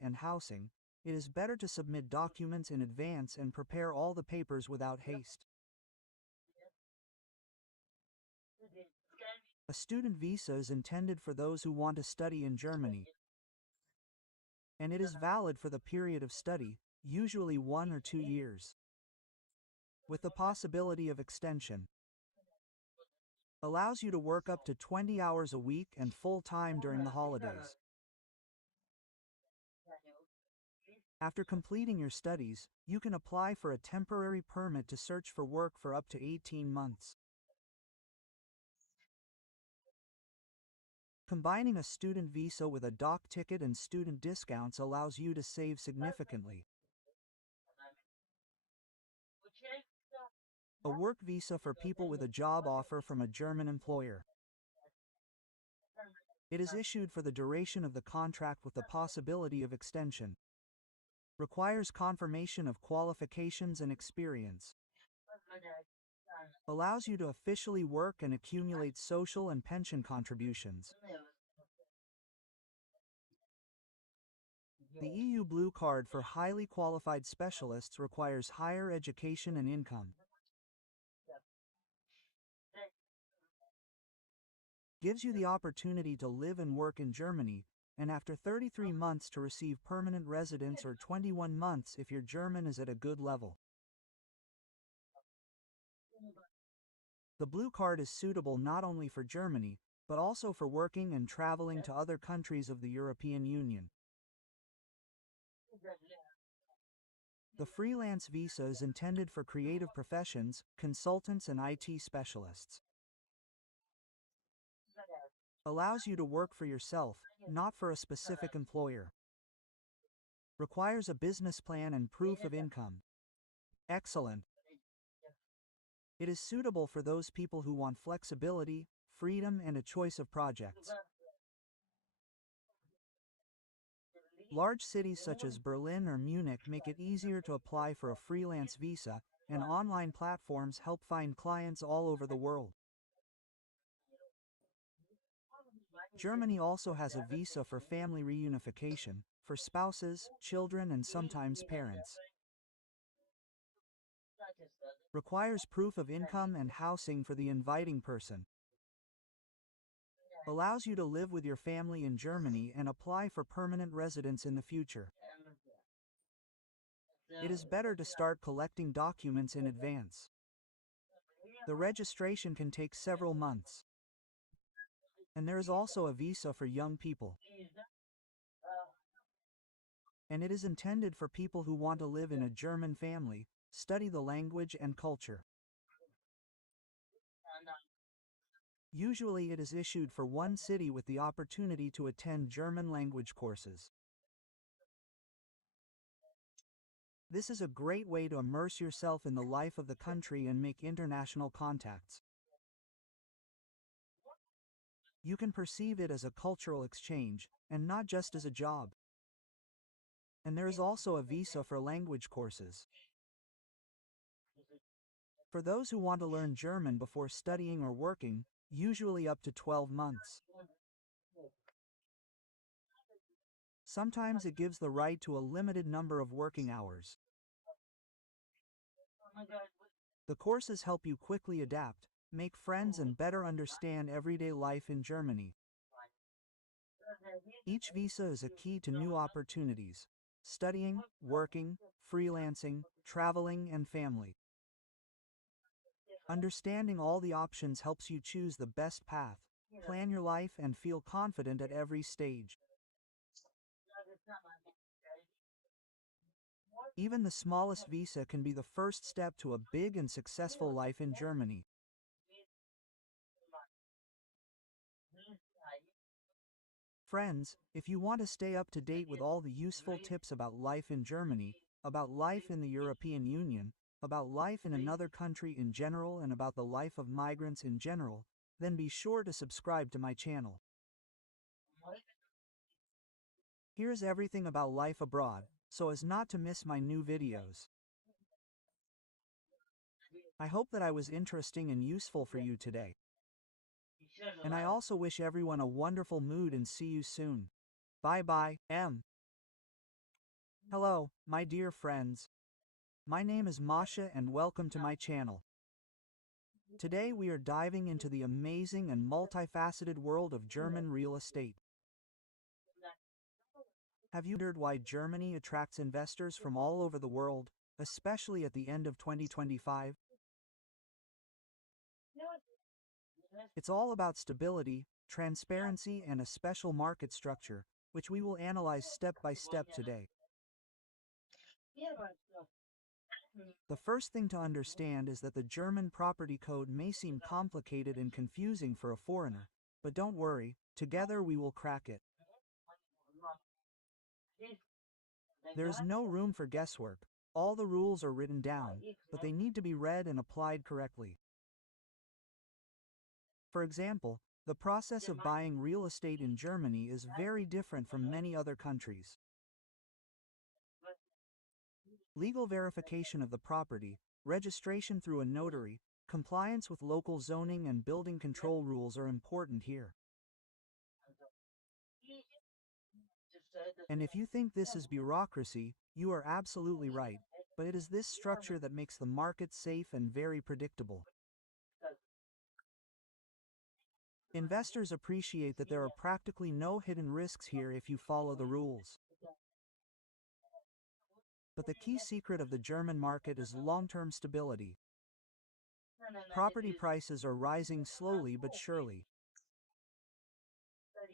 and housing, it is better to submit documents in advance and prepare all the papers without haste. A student visa is intended for those who want to study in Germany, and it is valid for the period of study, usually 1 or 2 years, with the possibility of extension. Allows you to work up to 20 hours a week and full-time during the holidays. After completing your studies, you can apply for a temporary permit to search for work for up to 18 months. Combining a student visa with a dock ticket and student discounts allows you to save significantly. A work visa for people with a job offer from a German employer. It is issued for the duration of the contract with the possibility of extension. Requires confirmation of qualifications and experience. Allows you to officially work and accumulate social and pension contributions. The EU Blue Card for highly qualified specialists requires higher education and income. Gives you the opportunity to live and work in Germany, and after 33 months to receive permanent residence or 21 months if your German is at a good level. The Blue Card is suitable not only for Germany, but also for working and traveling to other countries of the European Union. The freelance visa is intended for creative professions, consultants and IT specialists. Allows you to work for yourself, not for a specific employer. Requires a business plan and proof of income. Excellent. It is suitable for those people who want flexibility, freedom and a choice of projects. Large cities such as Berlin or Munich make it easier to apply for a freelance visa, and online platforms help find clients all over the world. Germany also has a visa for family reunification, for spouses, children and sometimes parents. Requires proof of income and housing for the inviting person. Allows you to live with your family in Germany and apply for permanent residence in the future. It is better to start collecting documents in advance. The registration can take several months. And there is also a visa for young people. And it is intended for people who want to live in a German family, study the language and culture. Usually it is issued for one city with the opportunity to attend German language courses. This is a great way to immerse yourself in the life of the country and make international contacts. You can perceive it as a cultural exchange, and not just as a job. And there is also a visa for language courses. For those who want to learn German before studying or working, usually up to 12 months. Sometimes it gives the right to a limited number of working hours. The courses help you quickly adapt, make friends and better understand everyday life in Germany. Each visa is a key to new opportunities: studying, working, freelancing, traveling, and family. Understanding all the options helps you choose the best path, plan your life, and feel confident at every stage. Even the smallest visa can be the first step to a big and successful life in Germany. Friends, if you want to stay up to date with all the useful tips about life in Germany, about life in the European Union, about life in another country in general, and about the life of migrants in general, then be sure to subscribe to my channel. Here's everything about life abroad, so as not to miss my new videos. I hope that I was interesting and useful for you today. And I also wish everyone a wonderful mood and see you soon. Bye bye, M. Hello, my dear friends. My name is Masha and welcome to my channel. Today we are diving into the amazing and multifaceted world of German real estate. Have you wondered why Germany attracts investors from all over the world, especially at the end of 2025? It's all about stability, transparency, and a special market structure, which we will analyze step by step today. The first thing to understand is that the German property code may seem complicated and confusing for a foreigner, but don't worry, together we will crack it. There's no room for guesswork. All the rules are written down, but they need to be read and applied correctly. For example, the process of buying real estate in Germany is very different from many other countries. Legal verification of the property, registration through a notary, compliance with local zoning and building control rules are important here. And if you think this is bureaucracy, you are absolutely right, but it is this structure that makes the market safe and very predictable. Investors appreciate that there are practically no hidden risks here if you follow the rules. But the key secret of the German market is long-term stability. Property prices are rising slowly but surely,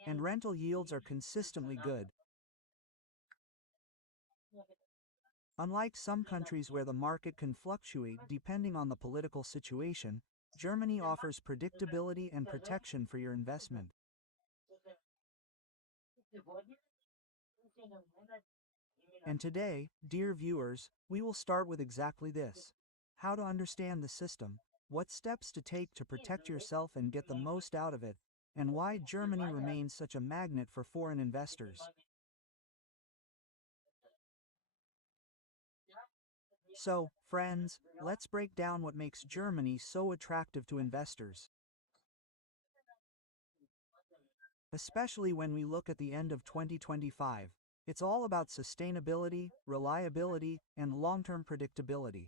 and rental yields are consistently good. Unlike some countries where the market can fluctuate depending on the political situation, Germany offers predictability and protection for your investment. And today, dear viewers, we will start with exactly this: how to understand the system, what steps to take to protect yourself and get the most out of it, and why Germany remains such a magnet for foreign investors. So, friends, let's break down what makes Germany so attractive to investors. Especially when we look at the end of 2025, it's all about sustainability, reliability, and long-term predictability.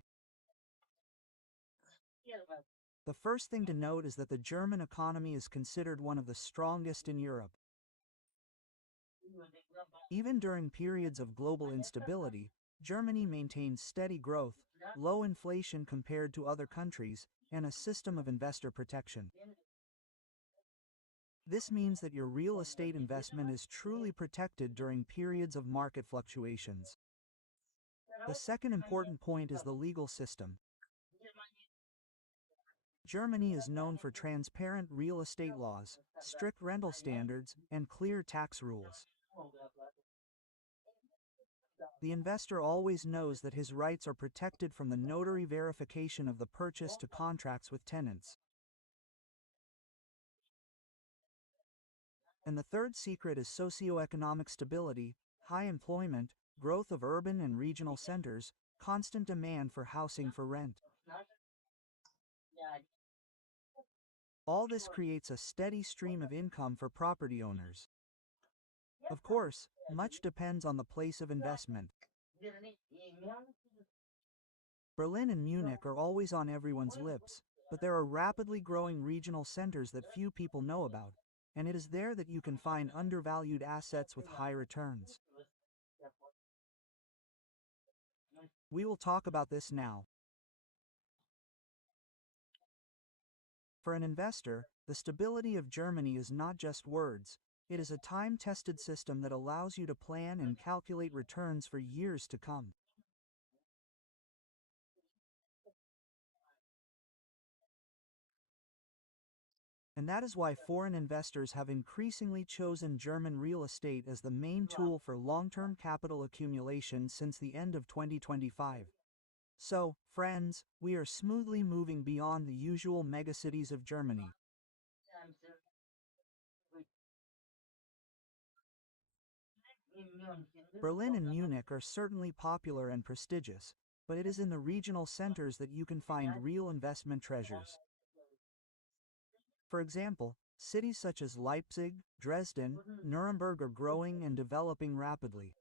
The first thing to note is that the German economy is considered one of the strongest in Europe. Even during periods of global instability, Germany maintains steady growth, low inflation compared to other countries, and a system of investor protection. This means that your real estate investment is truly protected during periods of market fluctuations. The second important point is the legal system. Germany is known for transparent real estate laws, strict rental standards, and clear tax rules. The investor always knows that his rights are protected from the notary verification of the purchase to contracts with tenants. And the third secret is socioeconomic stability, high employment, growth of urban and regional centers, constant demand for housing for rent. All this creates a steady stream of income for property owners. Of course, much depends on the place of investment. Berlin and Munich are always on everyone's lips, but there are rapidly growing regional centers that few people know about, and it is there that you can find undervalued assets with high returns. We will talk about this now. For an investor, the stability of Germany is not just words, it is a time-tested system that allows you to plan and calculate returns for years to come. And that is why foreign investors have increasingly chosen German real estate as the main tool for long-term capital accumulation since the end of 2025. So, friends, we are smoothly moving beyond the usual megacities of Germany. Berlin and Munich are certainly popular and prestigious, but it is in the regional centers that you can find real investment treasures. For example, cities such as Leipzig, Dresden, Nuremberg are growing and developing rapidly.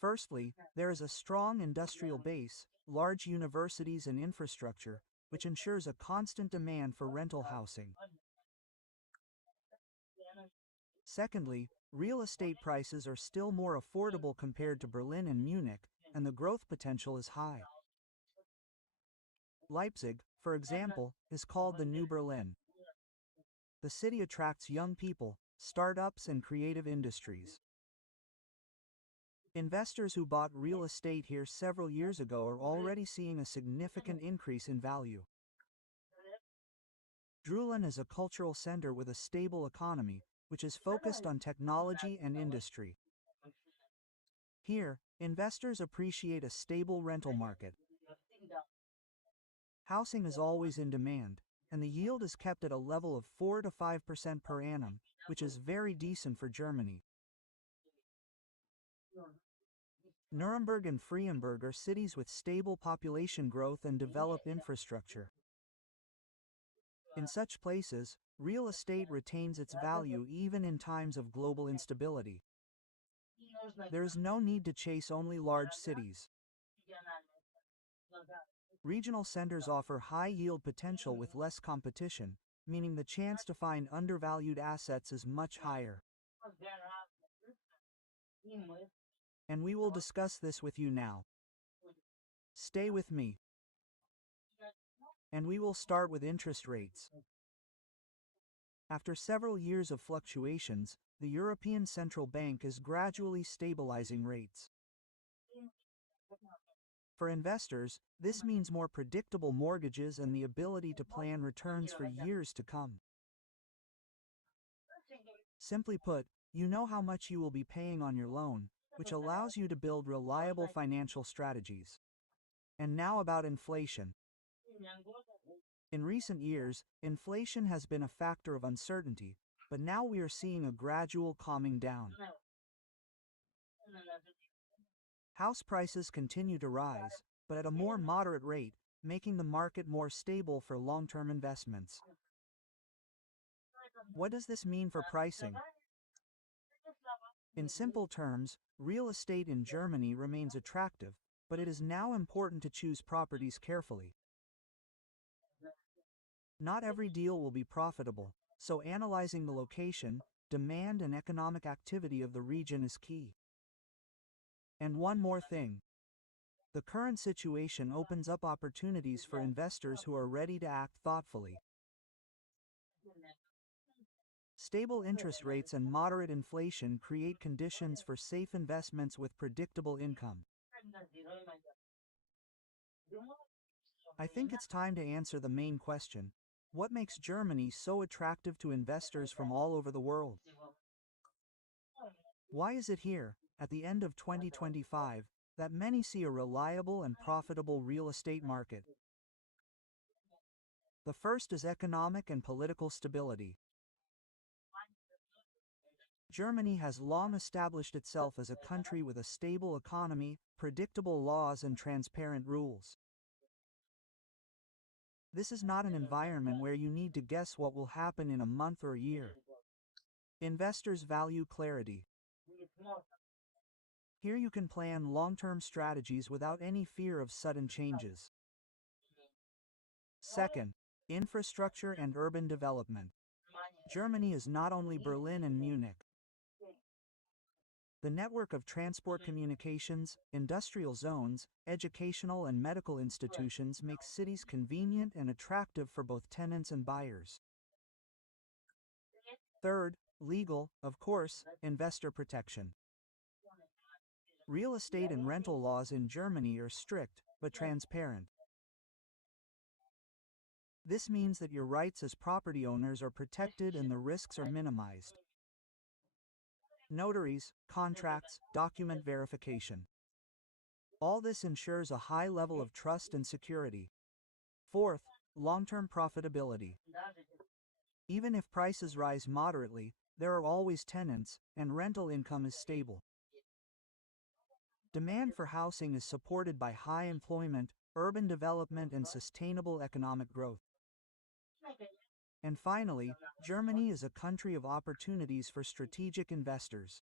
Firstly, there is a strong industrial base, large universities and infrastructure, which ensures a constant demand for rental housing. Secondly, real estate prices are still more affordable compared to Berlin and Munich, and the growth potential is high. Leipzig, for example, is called the New Berlin. The city attracts young people, startups, and creative industries. Investors who bought real estate here several years ago are already seeing a significant increase in value. Drulin is a cultural center with a stable economy, which is focused on technology and industry. Here, investors appreciate a stable rental market. Housing is always in demand, and the yield is kept at a level of 4 to 5% per annum, which is very decent for Germany. Nuremberg and Freienberg are cities with stable population growth and developed infrastructure. In such places, real estate retains its value even in times of global instability. There is no need to chase only large cities. Regional centers offer high yield potential with less competition, meaning the chance to find undervalued assets is much higher. And we will discuss this with you now. Stay with me. And we will start with interest rates. After several years of fluctuations, the European Central Bank is gradually stabilizing rates. For investors, this means more predictable mortgages and the ability to plan returns for years to come. Simply put, you know how much you will be paying on your loan, which allows you to build reliable financial strategies. And now about inflation. In recent years, inflation has been a factor of uncertainty, but now we are seeing a gradual calming down. House prices continue to rise, but at a more moderate rate, making the market more stable for long-term investments. What does this mean for pricing? In simple terms, real estate in Germany remains attractive, but it is now important to choose properties carefully. Not every deal will be profitable, so analyzing the location, demand, and economic activity of the region is key. And one more thing. The current situation opens up opportunities for investors who are ready to act thoughtfully. Stable interest rates and moderate inflation create conditions for safe investments with predictable income. I think it's time to answer the main question. What makes Germany so attractive to investors from all over the world? Why is it here, at the end of 2025, that many see a reliable and profitable real estate market? The first is economic and political stability. Germany has long established itself as a country with a stable economy, predictable laws, and transparent rules. This is not an environment where you need to guess what will happen in a month or a year. Investors value clarity. Here you can plan long-term strategies without any fear of sudden changes. Second, infrastructure and urban development. Germany is not only Berlin and Munich. The network of transport communications, industrial zones, educational and medical institutions makes cities convenient and attractive for both tenants and buyers. Third, legal, of course, investor protection. Real estate and rental laws in Germany are strict, but transparent. This means that your rights as property owners are protected and the risks are minimized. Notaries, contracts, document verification. All this ensures a high level of trust and security. Fourth, long-term profitability. Even if prices rise moderately, there are always tenants, and rental income is stable. Demand for housing is supported by high employment, urban development, and sustainable economic growth. And finally, Germany is a country of opportunities for strategic investors.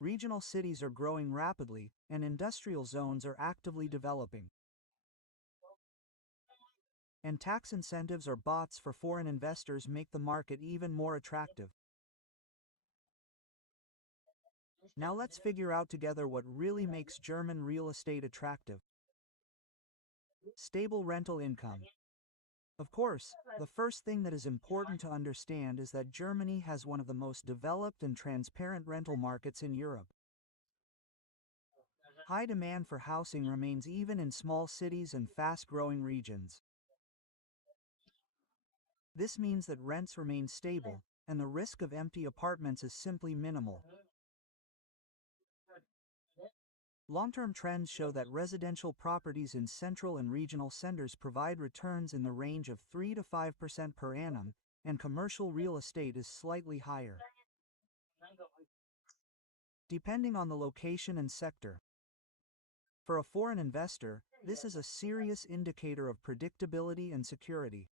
Regional cities are growing rapidly, and industrial zones are actively developing. And tax incentives or bots for foreign investors make the market even more attractive. Now let's figure out together what really makes German real estate attractive. Stable rental income. Of course, the first thing that is important to understand is that Germany has one of the most developed and transparent rental markets in Europe. High demand for housing remains even in small cities and fast-growing regions. This means that rents remain stable, and the risk of empty apartments is simply minimal. Long-term trends show that residential properties in central and regional centers provide returns in the range of 3 to 5% per annum, and commercial real estate is slightly higher, depending on the location and sector. For a foreign investor, this is a serious indicator of predictability and security.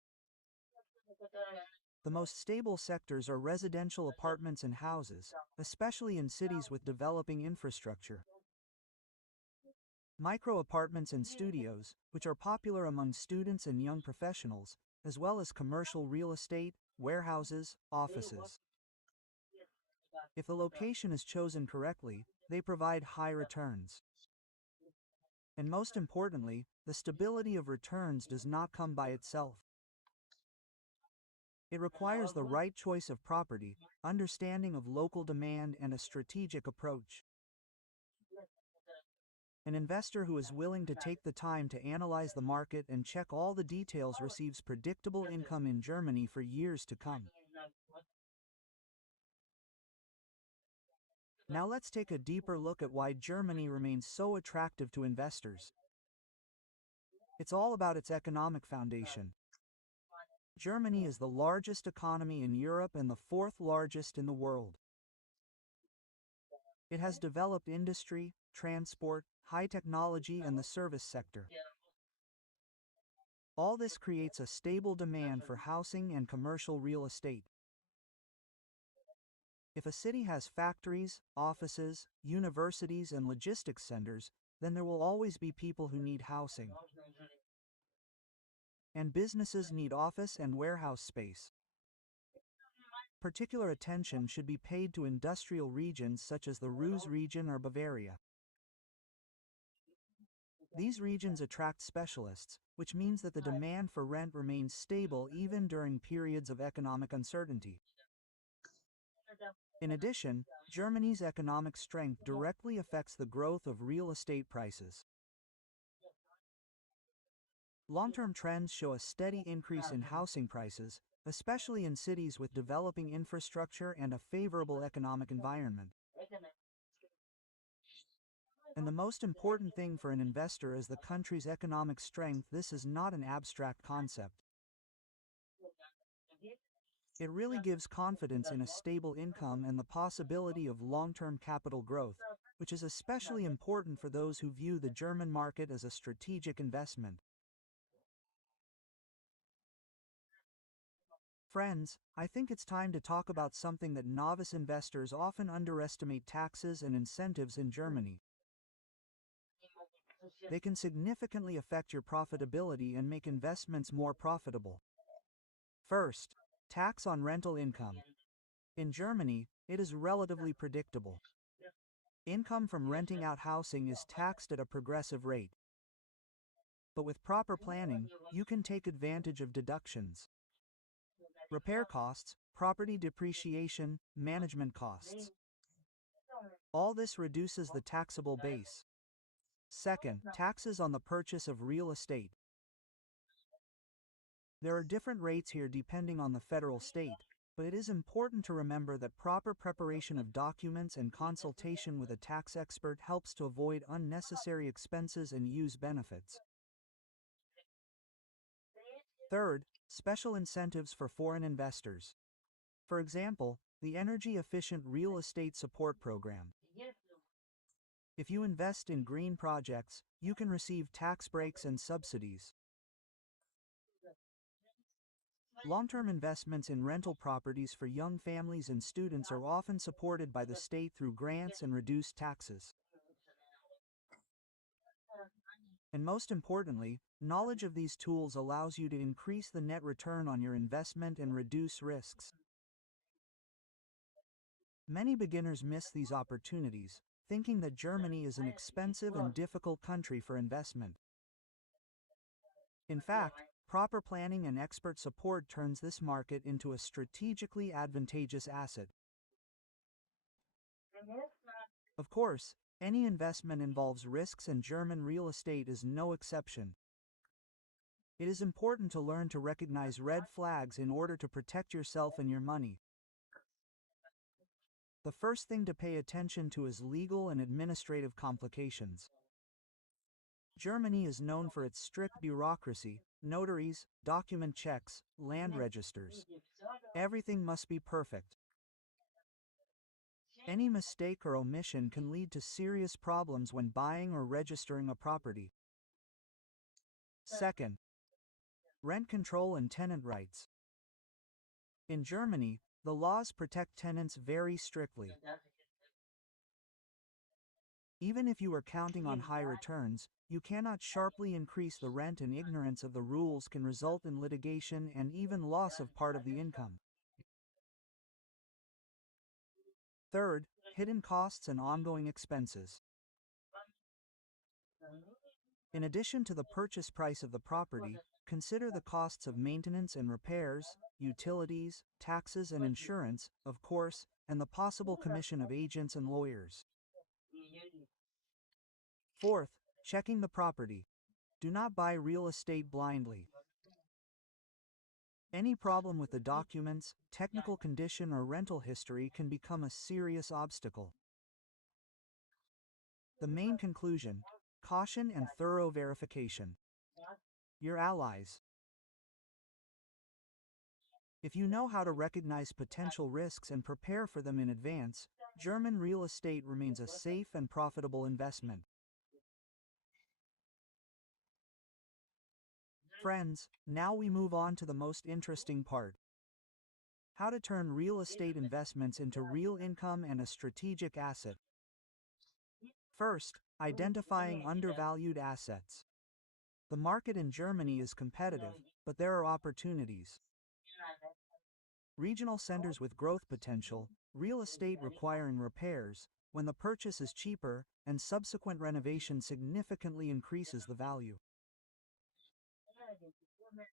The most stable sectors are residential apartments and houses, especially in cities with developing infrastructure. Micro apartments and studios, which are popular among students and young professionals, as well as commercial real estate, warehouses, offices. If the location is chosen correctly, they provide high returns. And most importantly, the stability of returns does not come by itself. It requires the right choice of property, understanding of local demand, and a strategic approach. An investor who is willing to take the time to analyze the market and check all the details receives predictable income in Germany for years to come. Now let's take a deeper look at why Germany remains so attractive to investors. It's all about its economic foundation. Germany is the largest economy in Europe and the fourth largest in the world. It has developed industry, transport, high technology, and the service sector. All this creates a stable demand for housing and commercial real estate. If a city has factories, offices, universities, and logistics centers, then there will always be people who need housing. And businesses need office and warehouse space. Particular attention should be paid to industrial regions such as the Ruhr region or Bavaria. These regions attract specialists, which means that the demand for rent remains stable even during periods of economic uncertainty. In addition, Germany's economic strength directly affects the growth of real estate prices. Long-term trends show a steady increase in housing prices, especially in cities with developing infrastructure and a favorable economic environment. And the most important thing for an investor is the country's economic strength. This is not an abstract concept. It really gives confidence in a stable income and the possibility of long-term capital growth, which is especially important for those who view the German market as a strategic investment. Friends, I think it's time to talk about something that novice investors often underestimate: taxes and incentives in Germany. They can significantly affect your profitability and make investments more profitable. First, tax on rental income. In Germany, it is relatively predictable. Income from renting out housing is taxed at a progressive rate. But with proper planning, you can take advantage of deductions. Repair costs, property depreciation, management costs. All this reduces the taxable base. Second, taxes on the purchase of real estate. There are different rates here depending on the federal state, but it is important to remember that proper preparation of documents and consultation with a tax expert helps to avoid unnecessary expenses and use benefits. Third, special incentives for foreign investors. For example, the Energy Efficient Real Estate Support Program. If you invest in green projects, you can receive tax breaks and subsidies. Long-term investments in rental properties for young families and students are often supported by the state through grants and reduced taxes. And most importantly, knowledge of these tools allows you to increase the net return on your investment and reduce risks. Many beginners miss these opportunities, thinking that Germany is an expensive and difficult country for investment. In fact, proper planning and expert support turns this market into a strategically advantageous asset. Of course, any investment involves risks, and German real estate is no exception. It is important to learn to recognize red flags in order to protect yourself and your money. The first thing to pay attention to is legal and administrative complications. Germany is known for its strict bureaucracy, notaries, document checks, land registers. Everything must be perfect. Any mistake or omission can lead to serious problems when buying or registering a property. Second, rent control and tenant rights. In Germany, the laws protect tenants very strictly. Even if you are counting on high returns, you cannot sharply increase the rent, and ignorance of the rules can result in litigation and even loss of part of the income. Third, hidden costs and ongoing expenses. In addition to the purchase price of the property, consider the costs of maintenance and repairs, utilities, taxes and insurance, of course, and the possible commission of agents and lawyers. Fourth, checking the property. Do not buy real estate blindly. Any problem with the documents, technical condition or rental history can become a serious obstacle. The main conclusion: caution and thorough verification. Your allies. If you know how to recognize potential risks and prepare for them in advance, German real estate remains a safe and profitable investment. Friends, now we move on to the most interesting part: how to turn real estate investments into real income and a strategic asset. First, identifying undervalued assets. The market in Germany is competitive, but there are opportunities. Regional centers with growth potential, real estate requiring repairs, when the purchase is cheaper, and subsequent renovation significantly increases the value.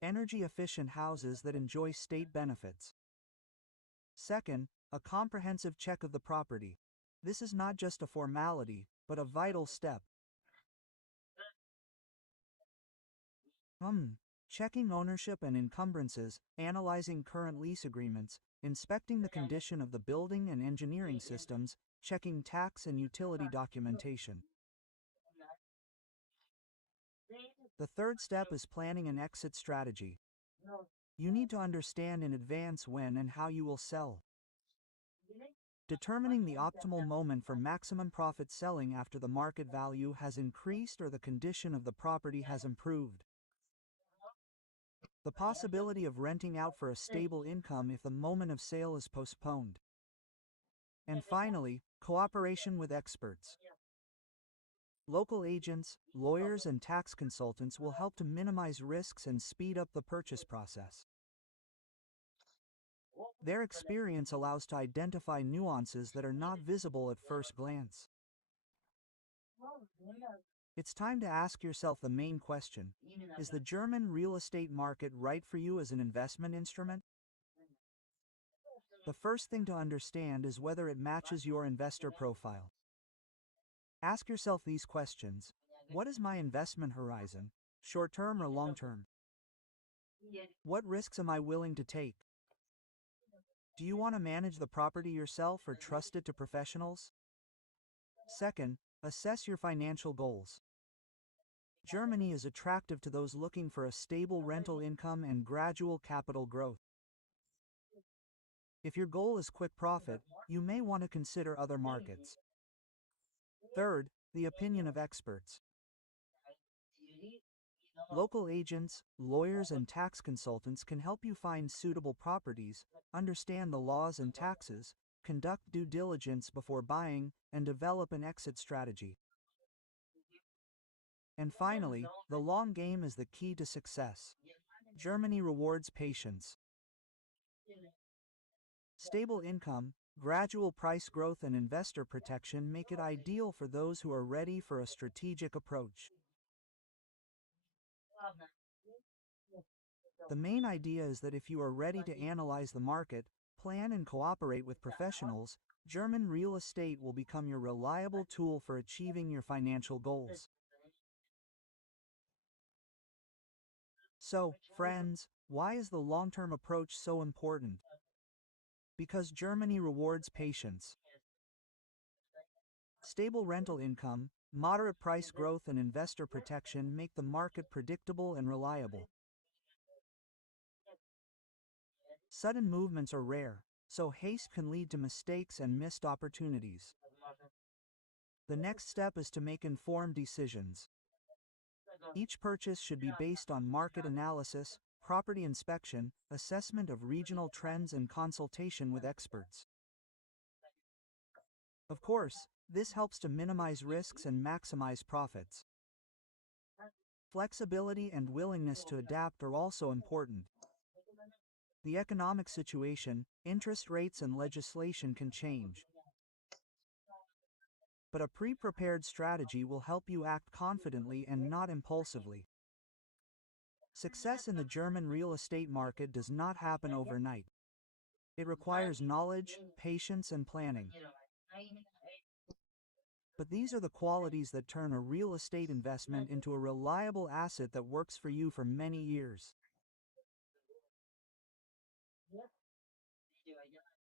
Energy-efficient houses that enjoy state benefits. Second, a comprehensive check of the property. This is not just a formality, but a vital step. Checking ownership and encumbrances, analyzing current lease agreements, inspecting the condition of the building and engineering systems, checking tax and utility documentation. The third step is planning an exit strategy. You need to understand in advance when and how you will sell. Determining the optimal moment for maximum profit selling after the market value has increased or the condition of the property has improved. The possibility of renting out for a stable income if the moment of sale is postponed. And finally, cooperation with experts. Local agents, lawyers, and tax consultants will help to minimize risks and speed up the purchase process. Their experience allows to identify nuances that are not visible at first glance. It's time to ask yourself the main question: is the German real estate market right for you as an investment instrument? The first thing to understand is whether it matches your investor profile. Ask yourself these questions: what is my investment horizon, short-term or long-term? What risks am I willing to take? Do you want to manage the property yourself or trust it to professionals? Second, assess your financial goals. Germany is attractive to those looking for a stable rental income and gradual capital growth. If your goal is quick profit, you may want to consider other markets. Third, the opinion of experts. Local agents, lawyers, and tax consultants can help you find suitable properties, understand the laws and taxes, conduct due diligence before buying, and develop an exit strategy. And finally, the long game is the key to success. Germany rewards patience. Stable income, gradual price growth, and investor protection make it ideal for those who are ready for a strategic approach. The main idea is that if you are ready to analyze the market, plan and cooperate with professionals, German real estate will become your reliable tool for achieving your financial goals. So, friends, why is the long-term approach so important? Because Germany rewards patience. Stable rental income, moderate price growth, and investor protection make the market predictable and reliable. Sudden movements are rare, so haste can lead to mistakes and missed opportunities. The next step is to make informed decisions. Each purchase should be based on market analysis, property inspection, assessment of regional trends, and consultation with experts. Of course, this helps to minimize risks and maximize profits. Flexibility and willingness to adapt are also important. The economic situation, interest rates, and legislation can change. But a pre-prepared strategy will help you act confidently and not impulsively. Success in the German real estate market does not happen overnight. It requires knowledge, patience, and planning. But these are the qualities that turn a real estate investment into a reliable asset that works for you for many years.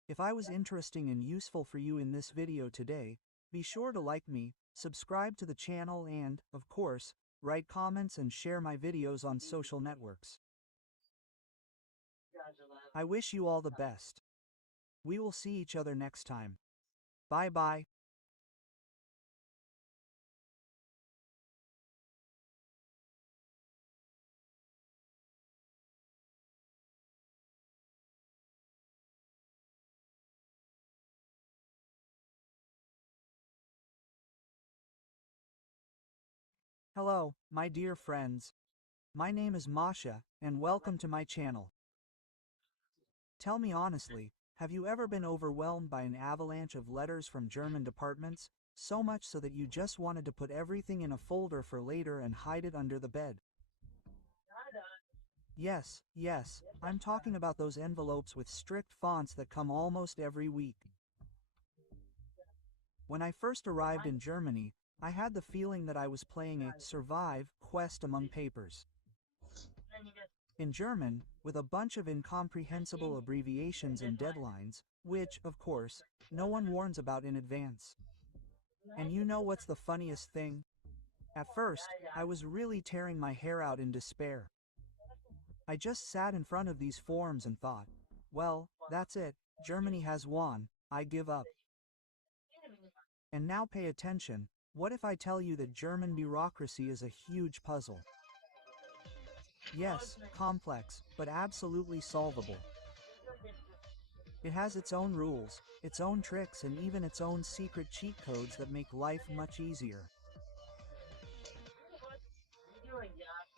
If I was interesting and useful for you in this video today, be sure to like me, subscribe to the channel, and, of course, write comments and share my videos on social networks. I wish you all the best. We will see each other next time. Bye-bye. Hello, my dear friends. My name is Masha, and welcome to my channel. Tell me honestly, have you ever been overwhelmed by an avalanche of letters from German departments, so much so that you just wanted to put everything in a folder for later and hide it under the bed? Yes, I'm talking about those envelopes with strict fonts that come almost every week. When I first arrived in Germany, I had the feeling that I was playing a survive quest among papers. In German, with a bunch of incomprehensible abbreviations and deadlines, which, of course, no one warns about in advance. And you know what's the funniest thing? At first, I was really tearing my hair out in despair. I just sat in front of these forms and thought, well, that's it, Germany has won, I give up. And now pay attention, what if I tell you that German bureaucracy is a huge puzzle? Yes, complex, but absolutely solvable. It has its own rules, its own tricks, and even its own secret cheat codes that make life much easier.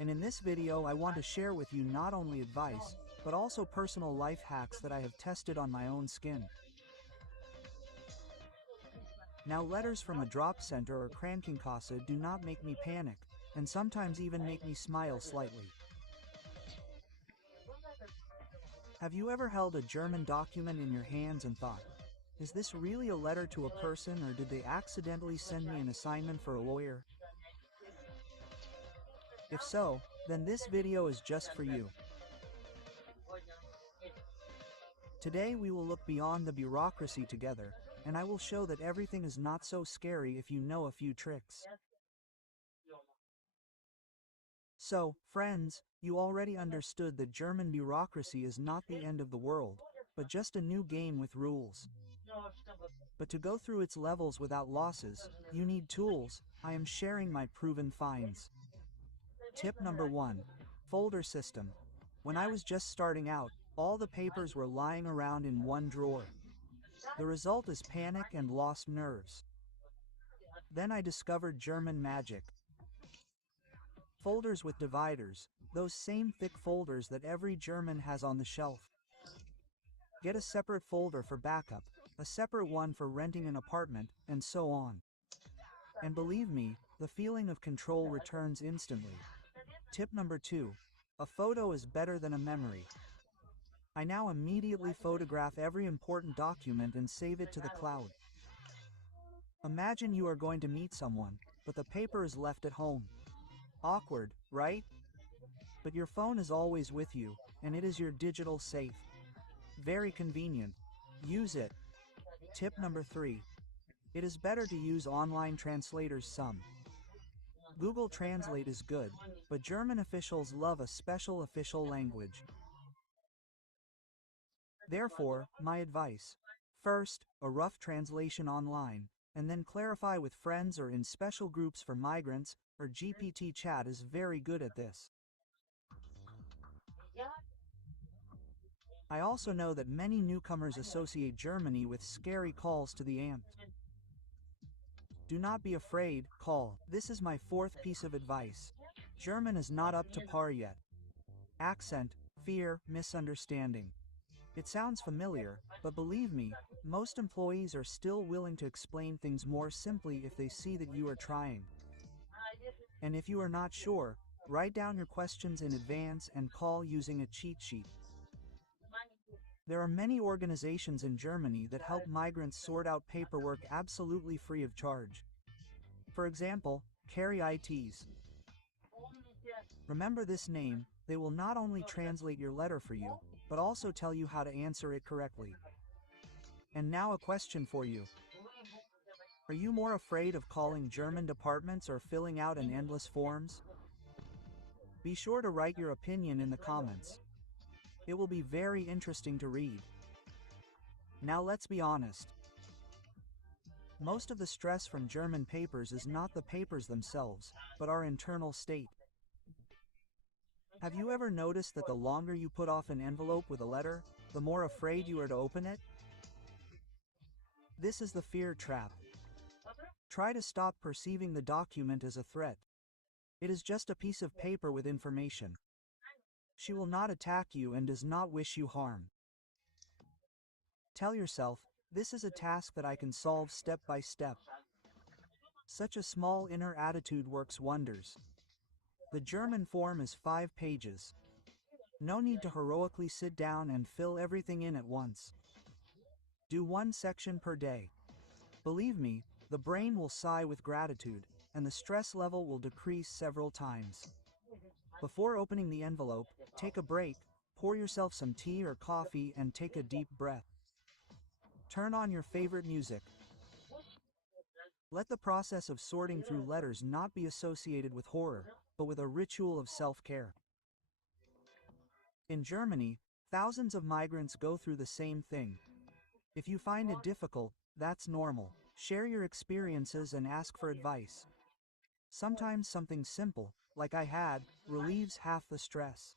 And in this video I want to share with you not only advice, but also personal life hacks that I have tested on my own skin. Now, letters from a drop center or Krankenkasse do not make me panic, and sometimes even make me smile slightly. Have you ever held a German document in your hands and thought, is this really a letter to a person, or did they accidentally send me an assignment for a lawyer? If so, then this video is just for you. Today we will look beyond the bureaucracy together, and I will show that everything is not so scary if you know a few tricks. So, friends, you already understood that German bureaucracy is not the end of the world, but just a new game with rules. But to go through its levels without losses, you need tools. I am sharing my proven finds. Tip number 1. Folder system. When I was just starting out, all the papers were lying around in one drawer. The result is panic and lost nerves. Then I discovered German magic. Folders with dividers, those same thick folders that every German has on the shelf. Get a separate folder for backup, a separate one for renting an apartment, and so on. And believe me, the feeling of control returns instantly. Tip number 2. A photo is better than a memory. I now immediately photograph every important document and save it to the cloud. Imagine you are going to meet someone, but the paper is left at home. Awkward, right? But your phone is always with you, and it is your digital safe. Very convenient. Use it. Tip number 3. It is better to use online translators some. Google Translate is good, but German officials love a special official language. Therefore, my advice: first, a rough translation online, and then clarify with friends or in special groups for migrants, or GPT chat is very good at this. I also know that many newcomers associate Germany with scary calls to the Amt. Do not be afraid, call. This is my 4th piece of advice. German is not up to par yet. Accent, fear, misunderstanding. It sounds familiar, but believe me, most employees are still willing to explain things more simply if they see that you are trying. And if you are not sure, write down your questions in advance and call using a cheat sheet. There are many organizations in Germany that help migrants sort out paperwork absolutely free of charge. For example, Carry ITs. Remember this name, they will not only translate your letter for you, but also tell you how to answer it correctly. And now a question for you. Are you more afraid of calling German departments or filling out an endless forms? Be sure to write your opinion in the comments. It will be very interesting to read. Now let's be honest. Most of the stress from German papers is not the papers themselves, but our internal state. Have you ever noticed that the longer you put off an envelope with a letter, the more afraid you are to open it? This is the fear trap. Try to stop perceiving the document as a threat. It is just a piece of paper with information. She will not attack you and does not wish you harm. Tell yourself, this is a task that I can solve step by step. Such a small inner attitude works wonders. The German form is 5 pages. No need to heroically sit down and fill everything in at once. Do 1 section per day. Believe me, the brain will sigh with gratitude, and the stress level will decrease several times. Before opening the envelope, take a break, pour yourself some tea or coffee and take a deep breath. Turn on your favorite music. Let the process of sorting through letters not be associated with horror, but with a ritual of self-care. In Germany, thousands of migrants go through the same thing. If you find it difficult, that's normal. Share your experiences and ask for advice. Sometimes something simple, like I had, relieves half the stress.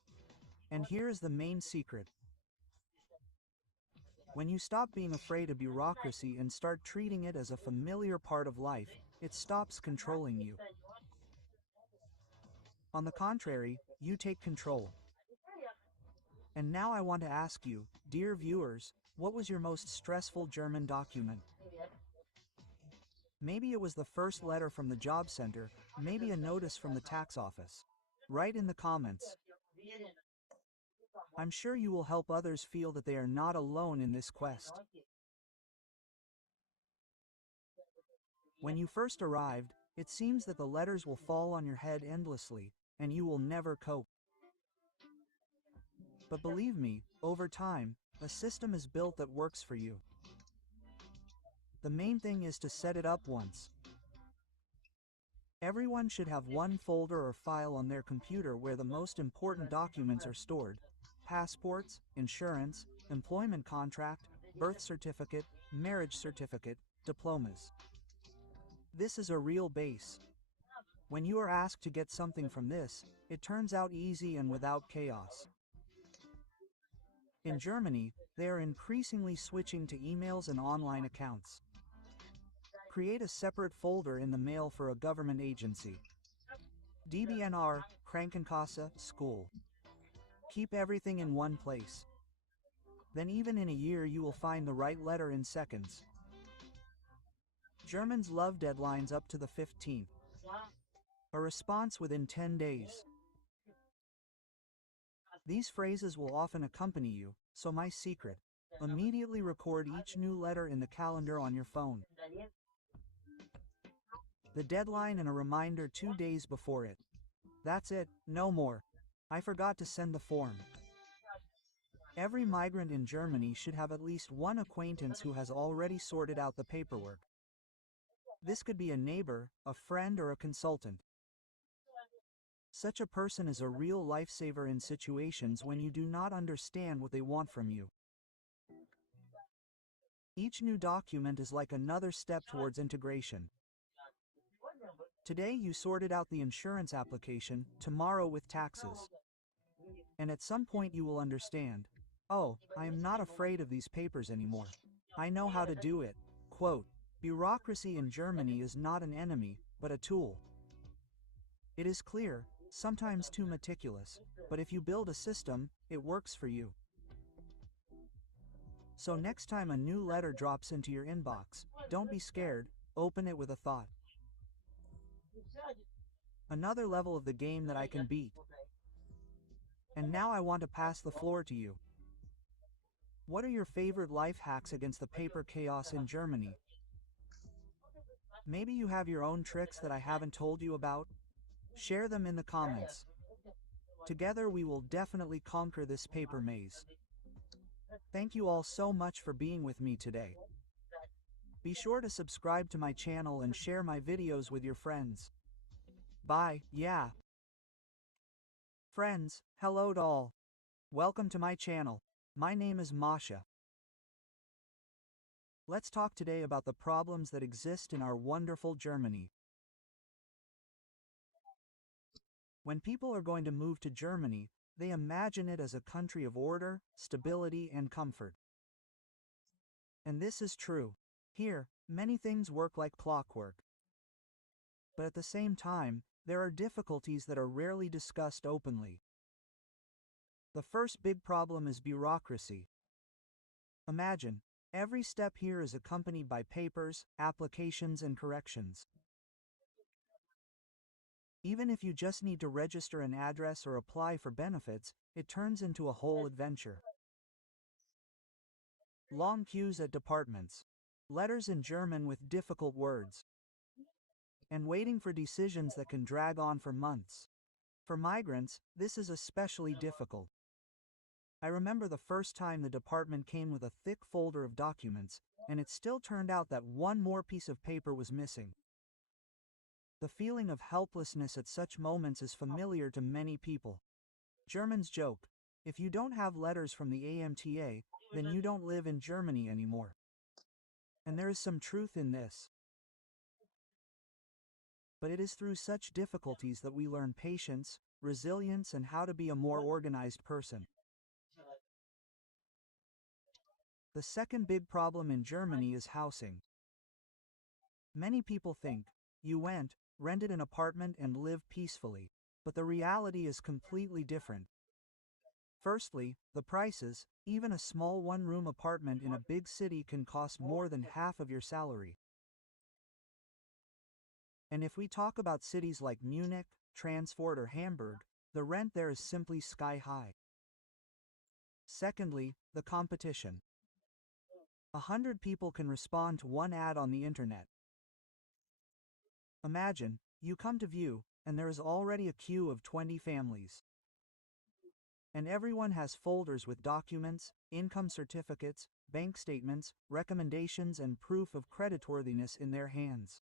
And here is the main secret. When you stop being afraid of bureaucracy and start treating it as a familiar part of life, it stops controlling you. On the contrary, you take control. And now I want to ask you, dear viewers, what was your most stressful German document? Maybe it was the first letter from the job center, maybe a notice from the tax office. Write in the comments. I'm sure you will help others feel that they are not alone in this quest. When you first arrived, it seems that the letters will fall on your head endlessly, and you will never cope. But believe me, over time, a system is built that works for you. The main thing is to set it up once. Everyone should have one folder or file on their computer where the most important documents are stored: passports, insurance, employment contract, birth certificate, marriage certificate, diplomas. This is a real base. When you are asked to get something from this, it turns out easy and without chaos. In Germany, they are increasingly switching to emails and online accounts. Create a separate folder in the mail for a government agency. DBNR, Krankenkasse, school. Keep everything in one place. Then even in a year you will find the right letter in seconds. Germans love deadlines up to the 15th. A response within 10 days. These phrases will often accompany you, so my secret: immediately record each new letter in the calendar on your phone. The deadline and a reminder 2 days before it. That's it, no more. I forgot to send the form. Every migrant in Germany should have at least one acquaintance who has already sorted out the paperwork. This could be a neighbor, a friend, or a consultant. Such a person is a real lifesaver in situations when you do not understand what they want from you. Each new document is like another step towards integration. Today you sorted out the insurance application, tomorrow with taxes. And at some point you will understand, oh, I am not afraid of these papers anymore. I know how to do it. Quote, bureaucracy in Germany is not an enemy, but a tool. It is clear, sometimes too meticulous, but if you build a system, it works for you. So next time a new letter drops into your inbox, don't be scared, open it with a thought. Another level of the game that I can beat. And now I want to pass the floor to you. What are your favorite life hacks against the paper chaos in Germany? Maybe you have your own tricks that I haven't told you about? Share them in the comments. Together we will definitely conquer this paper maze. Thank you all so much for being with me today. Be sure to subscribe to my channel and share my videos with your friends. Bye, yeah. Friends, hello to all. Welcome to my channel. My name is Masha. Let's talk today about the problems that exist in our wonderful Germany. When people are going to move to Germany, they imagine it as a country of order, stability, and comfort. And this is true. Here, many things work like clockwork. But at the same time, there are difficulties that are rarely discussed openly. The first big problem is bureaucracy. Imagine, every step here is accompanied by papers, applications, and corrections. Even if you just need to register an address or apply for benefits, it turns into a whole adventure. Long queues at departments, letters in German with difficult words, and waiting for decisions that can drag on for months. For migrants, this is especially difficult. I remember the first time the department came with a thick folder of documents, and it still turned out that one more piece of paper was missing. The feeling of helplessness at such moments is familiar to many people. Germans joke, if you don't have letters from the AMTA, then you don't live in Germany anymore. And there is some truth in this. But it is through such difficulties that we learn patience, resilience, and how to be a more organized person. The second big problem in Germany is housing. Many people think, you went, rented an apartment and live peacefully, but the reality is completely different. Firstly, the prices. Even a small one-room apartment in a big city can cost more than half of your salary. And if we talk about cities like Munich, Frankfurt, or Hamburg, the rent there is simply sky high. Secondly, the competition. 100 people can respond to one ad on the internet. Imagine, you come to view, and there is already a queue of 20 families. And everyone has folders with documents, income certificates, bank statements, recommendations, and proof of creditworthiness in their hands.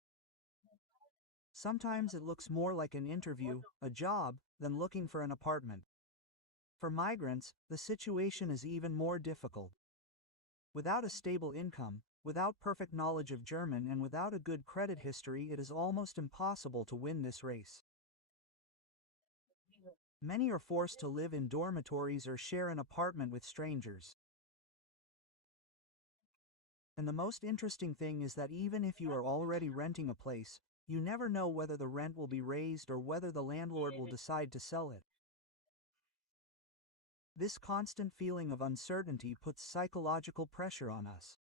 Sometimes it looks more like an interview, a job, than looking for an apartment. For migrants, the situation is even more difficult. Without a stable income, Without perfect knowledge of German and without a good credit history, it is almost impossible to win this race. Many are forced to live in dormitories or share an apartment with strangers. And the most interesting thing is that even if you are already renting a place, you never know whether the rent will be raised or whether the landlord will decide to sell it. This constant feeling of uncertainty puts psychological pressure on us.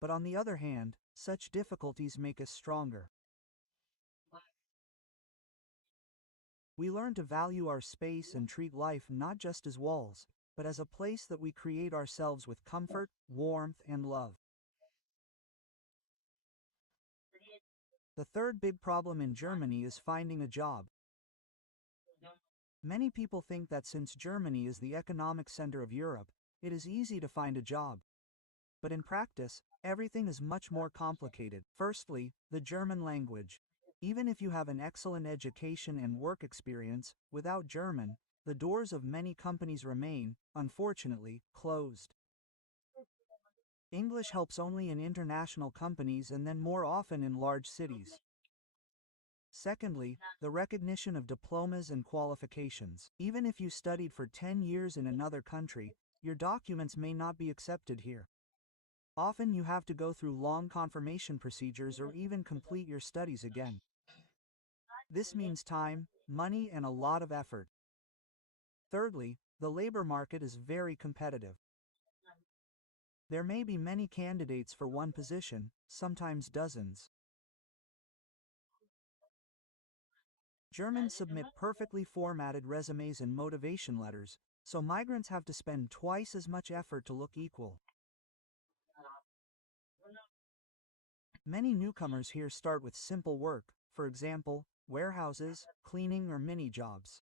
But on the other hand, such difficulties make us stronger. We learn to value our space and treat life not just as walls, but as a place that we create ourselves with comfort, warmth, and love. The third big problem in Germany is finding a job. Many people think that since Germany is the economic center of Europe, it is easy to find a job. But in practice, everything is much more complicated. Firstly, the German language. Even if you have an excellent education and work experience, without German, the doors of many companies remain, unfortunately, closed. English helps only in international companies and then more often in large cities. Secondly, the recognition of diplomas and qualifications. Even if you studied for 10 years in another country, your documents may not be accepted here. Often you have to go through long confirmation procedures or even complete your studies again. This means time, money, and a lot of effort. Thirdly, the labor market is very competitive. There may be many candidates for one position, sometimes dozens. Germans submit perfectly formatted resumes and motivation letters, so migrants have to spend twice as much effort to look equal. Many newcomers here start with simple work, for example, warehouses, cleaning, or mini jobs.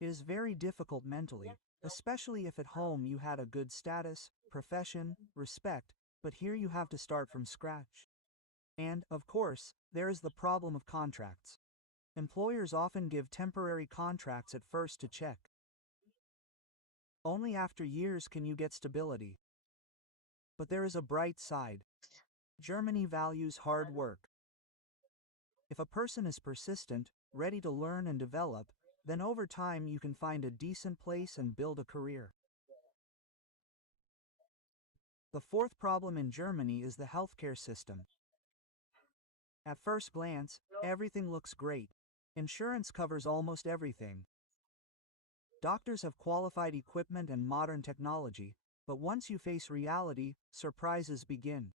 It is very difficult mentally, especially if at home you had a good status, profession, respect, but here you have to start from scratch. And, of course, there is the problem of contracts. Employers often give temporary contracts at first to check. Only after years can you get stability. But there is a bright side. Germany values hard work. If a person is persistent, ready to learn and develop, then over time you can find a decent place and build a career. The fourth problem in Germany is the healthcare system. At first glance, everything looks great. Insurance covers almost everything. Doctors have qualified equipment and modern technology, but once you face reality, surprises begin.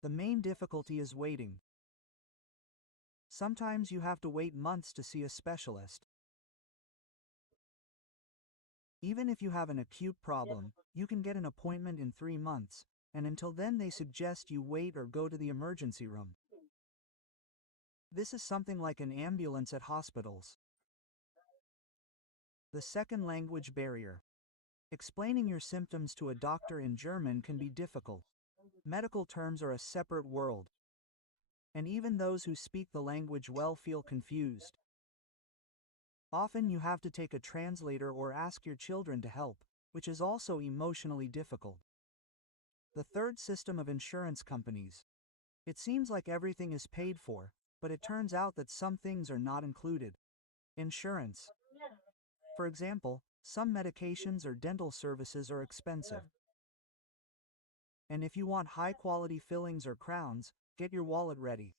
The main difficulty is waiting. Sometimes you have to wait months to see a specialist. Even if you have an acute problem, you can get an appointment in 3 months, and until then they suggest you wait or go to the emergency room. This is something like an ambulance at hospitals. The second language barrier. Explaining your symptoms to a doctor in German can be difficult. Medical terms are a separate world. And even those who speak the language well feel confused. Often you have to take a translator or ask your children to help, which is also emotionally difficult. The third system of insurance companies. It seems like everything is paid for, but it turns out that some things are not included. Insurance. For example, some medications or dental services are expensive. And if you want high-quality fillings or crowns, get your wallet ready.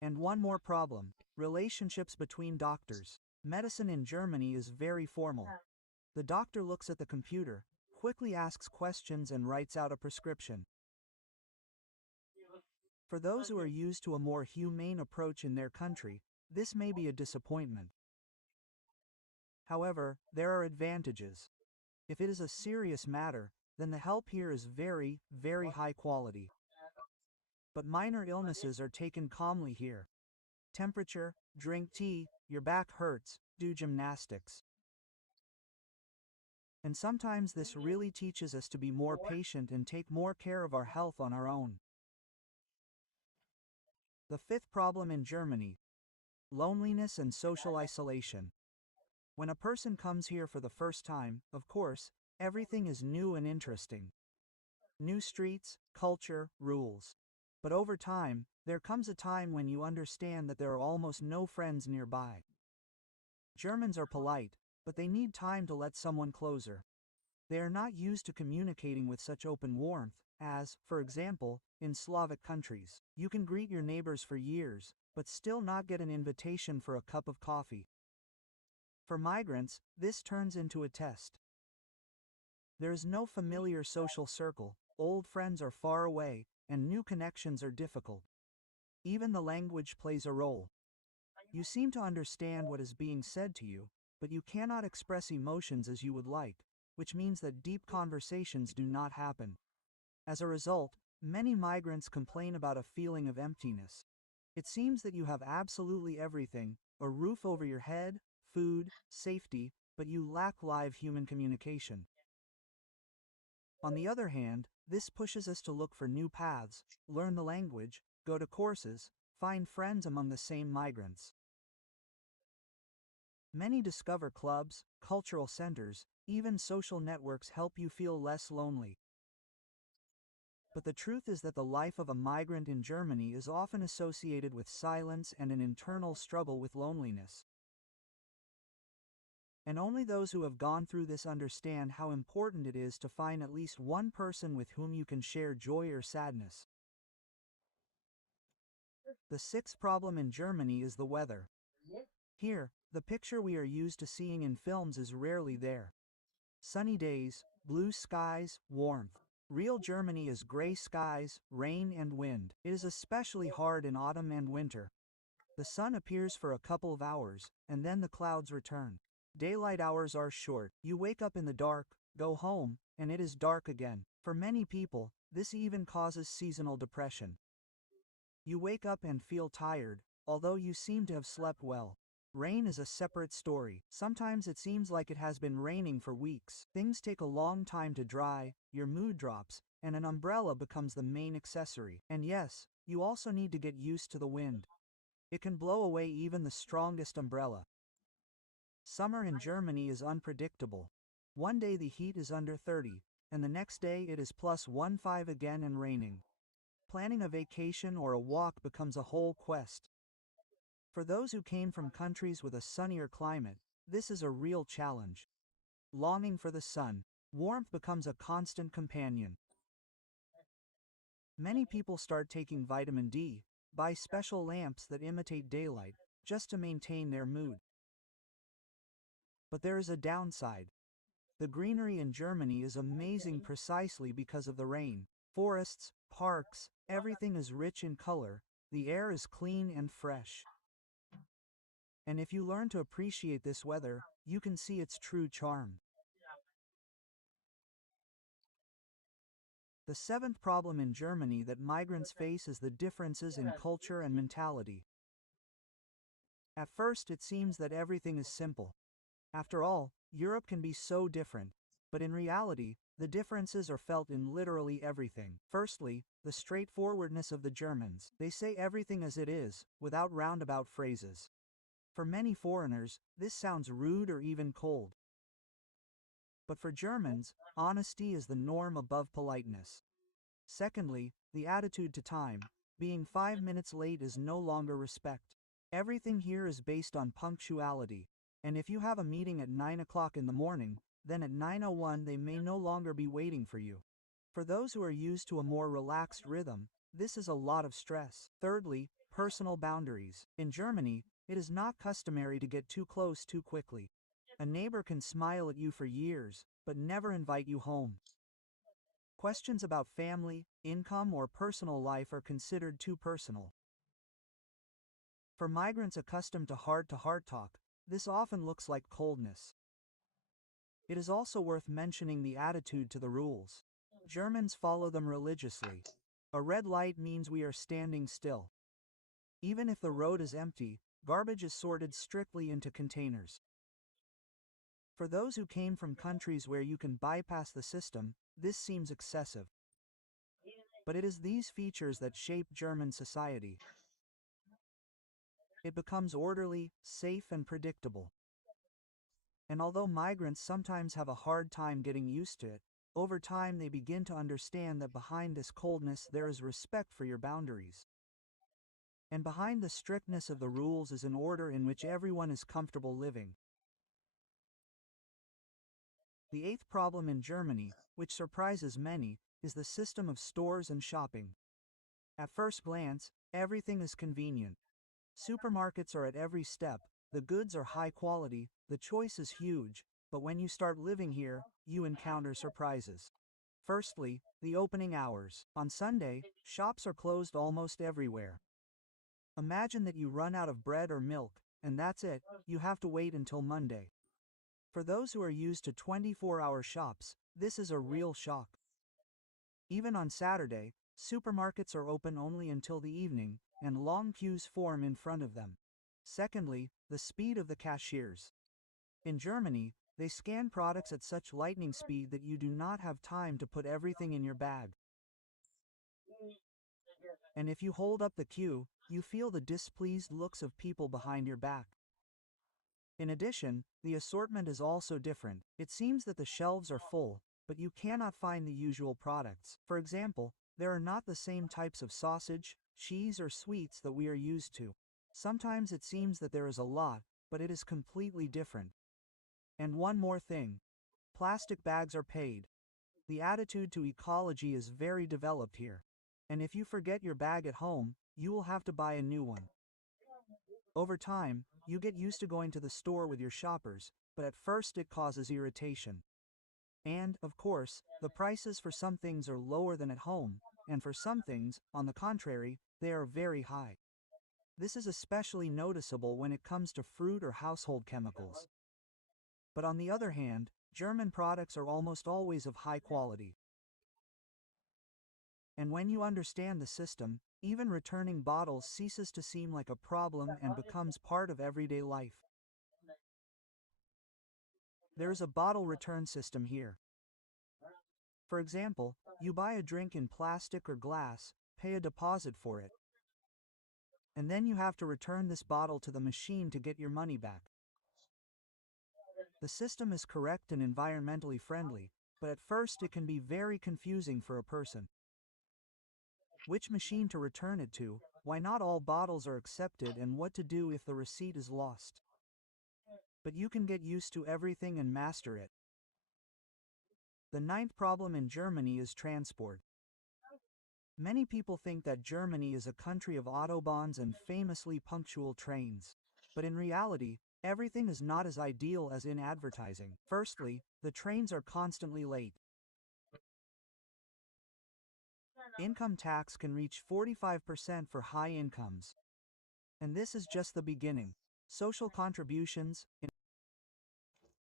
And one more problem: relationships between doctors. Medicine in Germany is very formal. The doctor looks at the computer, quickly asks questions and writes out a prescription. For those who are used to a more humane approach in their country, this may be a disappointment. However, there are advantages. If it is a serious matter, then the help here is very, very high quality. But minor illnesses are taken calmly here. Temperature, drink tea, your back hurts, do gymnastics. And sometimes this really teaches us to be more patient and take more care of our health on our own. The fifth problem in Germany: loneliness and social isolation. When a person comes here for the first time, of course, Everything is new and interesting. New streets, culture, rules. But over time, there comes a time when you understand that there are almost no friends nearby. Germans are polite, but they need time to let someone closer. They are not used to communicating with such open warmth, as, for example, in Slavic countries. You can greet your neighbors for years, but still not get an invitation for a cup of coffee. For migrants, this turns into a test. There is no familiar social circle, old friends are far away, and new connections are difficult. Even the language plays a role. You seem to understand what is being said to you, but you cannot express emotions as you would like, which means that deep conversations do not happen. As a result, many migrants complain about a feeling of emptiness. It seems that you have absolutely everything, a roof over your head, food, safety, but you lack live human communication. On the other hand, this pushes us to look for new paths, learn the language, go to courses, find friends among the same migrants. Many discover clubs, cultural centers, even social networks help you feel less lonely. But the truth is that the life of a migrant in Germany is often associated with silence and an internal struggle with loneliness. And only those who have gone through this understand how important it is to find at least one person with whom you can share joy or sadness. The sixth problem in Germany is the weather. Here, the picture we are used to seeing in films is rarely there. Sunny days, blue skies, warmth. Real Germany is gray skies, rain and wind. It is especially hard in autumn and winter. The sun appears for a couple of hours, and then the clouds return. Daylight hours are short. You wake up in the dark, go home, and it is dark again. For many people, this even causes seasonal depression. You wake up and feel tired, although you seem to have slept well. Rain is a separate story. Sometimes it seems like it has been raining for weeks. Things take a long time to dry, your mood drops, and an umbrella becomes the main accessory. And yes, you also need to get used to the wind. It can blow away even the strongest umbrella. Summer in Germany is unpredictable. One day the heat is under 30, and the next day it is plus 15 again and raining. Planning a vacation or a walk becomes a whole quest. For those who came from countries with a sunnier climate, this is a real challenge. Longing for the sun, warmth becomes a constant companion. Many people start taking vitamin D, buy special lamps that imitate daylight, just to maintain their mood. But there is a downside. The greenery in Germany is amazing precisely because of the rain. Forests, parks, everything is rich in color, the air is clean and fresh. And if you learn to appreciate this weather, you can see its true charm. The seventh problem in Germany that migrants face is the differences in culture and mentality. At first it seems that everything is simple. After all, Europe can be so different. But in reality, the differences are felt in literally everything. Firstly, the straightforwardness of the Germans. They say everything as it is, without roundabout phrases. For many foreigners, this sounds rude or even cold. But for Germans, honesty is the norm above politeness. Secondly, the attitude to time. Being 5 minutes late is no longer respect. Everything here is based on punctuality. And if you have a meeting at 9 o'clock in the morning, then at 9:01 they may no longer be waiting for you. For those who are used to a more relaxed rhythm, this is a lot of stress. Thirdly, personal boundaries. In Germany, it is not customary to get too close too quickly. A neighbor can smile at you for years, but never invite you home. Questions about family, income, or personal life are considered too personal. For migrants accustomed to heart talk, this often looks like coldness. It is also worth mentioning the attitude to the rules. Germans follow them religiously. A red light means we are standing still. Even if the road is empty, garbage is sorted strictly into containers. For those who came from countries where you can bypass the system, this seems excessive. But it is these features that shape German society. It becomes orderly, safe, and predictable. And although migrants sometimes have a hard time getting used to it, over time they begin to understand that behind this coldness there is respect for your boundaries. And behind the strictness of the rules is an order in which everyone is comfortable living. The eighth problem in Germany, which surprises many, is the system of stores and shopping. At first glance, everything is convenient. Supermarkets are at every step, the goods are high quality, the choice is huge, but when you start living here, you encounter surprises. Firstly, the opening hours. On Sunday, shops are closed almost everywhere. Imagine that you run out of bread or milk, and that's it, you have to wait until Monday. For those who are used to 24-hour shops, this is a real shock. Even on Saturday, supermarkets are open only until the evening, and long queues form in front of them. Secondly, the speed of the cashiers. In Germany, they scan products at such lightning speed that you do not have time to put everything in your bag. And if you hold up the queue, you feel the displeased looks of people behind your back. In addition, the assortment is also different. It seems that the shelves are full, but you cannot find the usual products. For example, there are not the same types of sausage, cheese, or sweets that we are used to. Sometimes it seems that there is a lot, but it is completely different. And one more thing. Plastic bags are paid. The attitude to ecology is very developed here. And if you forget your bag at home, you will have to buy a new one. Over time, you get used to going to the store with your shoppers, but at first it causes irritation. And, of course, the prices for some things are lower than at home, and for some things, on the contrary, they are very high. This is especially noticeable when it comes to fruit or household chemicals. But on the other hand, German products are almost always of high quality. And when you understand the system, even returning bottles ceases to seem like a problem and becomes part of everyday life. There is a bottle return system here. For example, you buy a drink in plastic or glass, pay a deposit for it, and then you have to return this bottle to the machine to get your money back. The system is correct and environmentally friendly, but at first it can be very confusing for a person. Which machine to return it to, why not all bottles are accepted, and what to do if the receipt is lost. But you can get used to everything and master it. The ninth problem in Germany is transport. Many people think that Germany is a country of autobahns and famously punctual trains. But in reality, everything is not as ideal as in advertising. Firstly, the trains are constantly late. Income tax can reach 45% for high incomes. And this is just the beginning. Social contributions.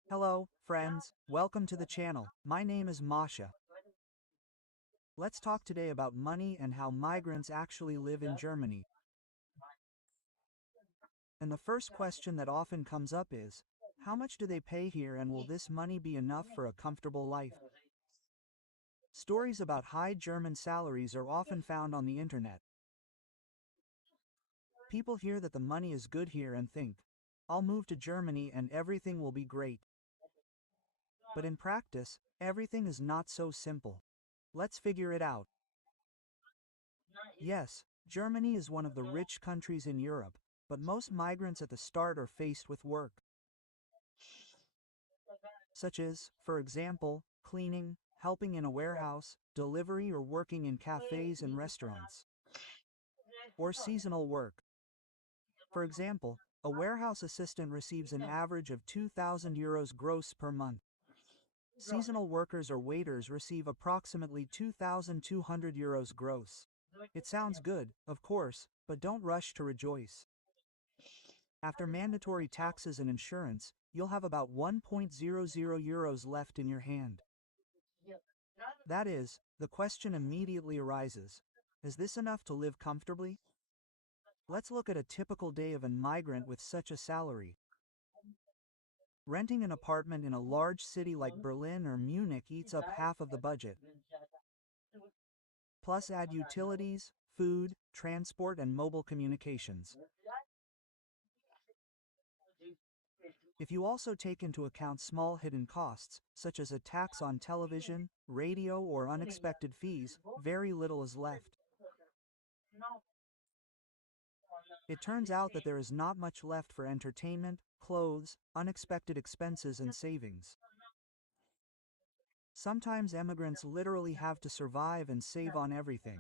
Hello, friends, welcome to the channel. My name is Masha. Let's talk today about money and how migrants actually live in Germany. And the first question that often comes up is, how much do they pay here, and will this money be enough for a comfortable life? Stories about high German salaries are often found on the internet. People hear that the money is good here and think, I'll move to Germany and everything will be great. But in practice, everything is not so simple. Let's figure it out. Yes, Germany is one of the rich countries in Europe, but most migrants at the start are faced with work, such as, for example, cleaning, helping in a warehouse, delivery, or working in cafes and restaurants. Or seasonal work. For example, a warehouse assistant receives an average of €2,000 gross per month. Seasonal workers or waiters receive approximately €2,200 gross. It sounds good, of course, but don't rush to rejoice. After mandatory taxes and insurance, you'll have about €1.00 left in your hand. That is, the question immediately arises, is this enough to live comfortably? Let's look at a typical day of a migrant with such a salary. Renting an apartment in a large city like Berlin or Munich eats up half of the budget. Plus add utilities, food, transport, and mobile communications. If you also take into account small hidden costs, such as a tax on television, radio, or unexpected fees, very little is left. It turns out that there is not much left for entertainment, clothes, unexpected expenses, and savings. Sometimes emigrants literally have to survive and save on everything.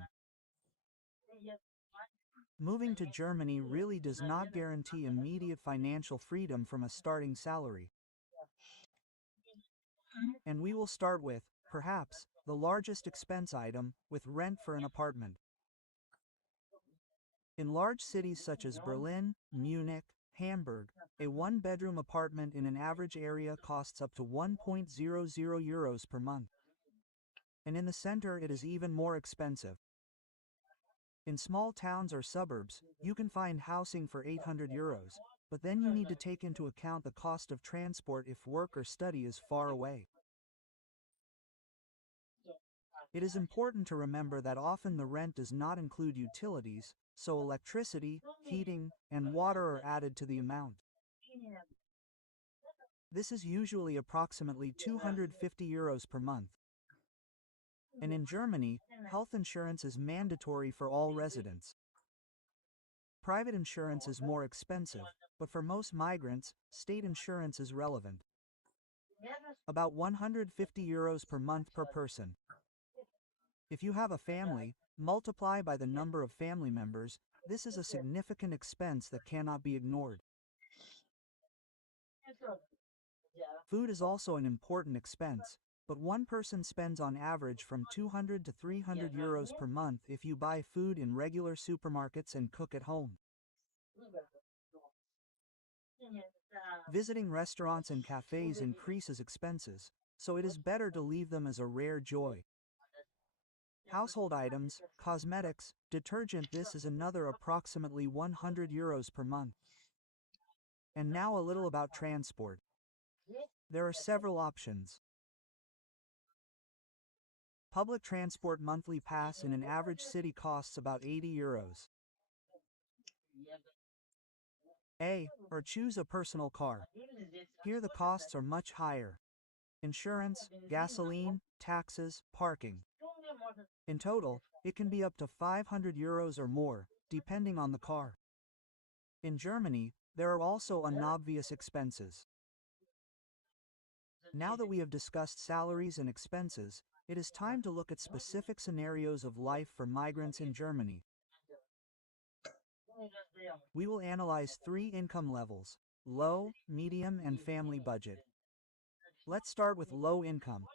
Moving to Germany really does not guarantee immediate financial freedom from a starting salary. And we will start with, perhaps, the largest expense item, with rent for an apartment. In large cities such as Berlin, Munich, Hamburg, a one-bedroom apartment in an average area costs up to 1.00 euros per month. And in the center it is even more expensive. In small towns or suburbs, you can find housing for 800 euros, but then you need to take into account the cost of transport if work or study is far away. It is important to remember that often the rent does not include utilities, so electricity, heating, and water are added to the amount. This is usually approximately 250 euros per month. And in Germany, health insurance is mandatory for all residents. Private insurance is more expensive, but for most migrants, state insurance is relevant. About 150 euros per month per person. If you have a family, multiply by the number of family members. This is a significant expense that cannot be ignored. Food is also an important expense, but one person spends on average from 200 to 300 euros per month if you buy food in regular supermarkets and cook at home. Visiting restaurants and cafes increases expenses, so it is better to leave them as a rare joy. Household items, cosmetics, detergent, this is another approximately 100 euros per month. And now a little about transport. There are several options. Public transport monthly pass in an average city costs about 80 euros. Or choose a personal car. Here the costs are much higher. Insurance, gasoline, taxes, parking. In total, it can be up to 500 euros or more, depending on the car. In Germany, there are also unobvious expenses. Now that we have discussed salaries and expenses, it is time to look at specific scenarios of life for migrants in Germany. We will analyze 3 income levels: low, medium, and family budget. Let's start with low income.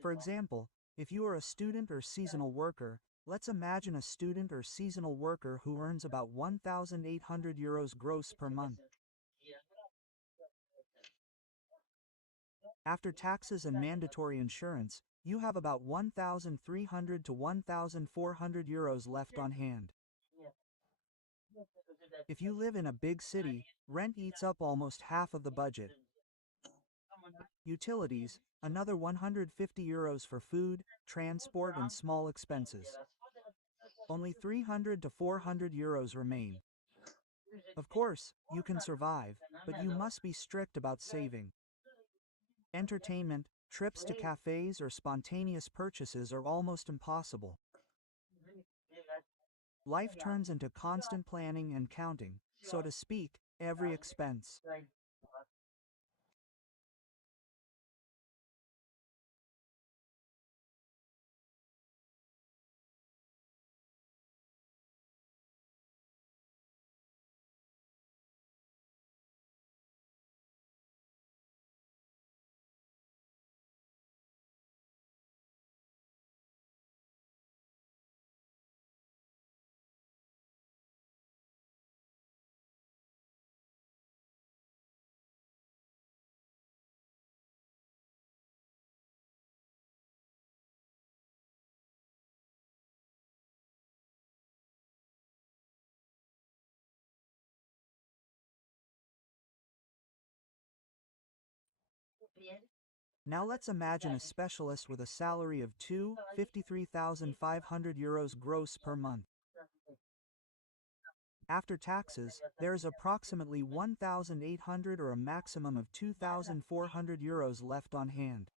For example, if you are a student or seasonal worker, let's imagine a student or seasonal worker who earns about 1,800 euros gross per month. After taxes and mandatory insurance, you have about 1,300 to 1,400 euros left on hand. If you live in a big city, rent eats up almost half of the budget. Utilities, another 150 euros for food, transport, and small expenses. Only 300 to 400 euros remain. Of course, you can survive, but you must be strict about saving. Entertainment, trips to cafes, or spontaneous purchases are almost impossible. Life turns into constant planning and counting, so to speak, every expense. Now let's imagine a specialist with a salary of 53,500 euros gross per month. After taxes, there is approximately 1,800 or a maximum of 2,400 euros left on hand.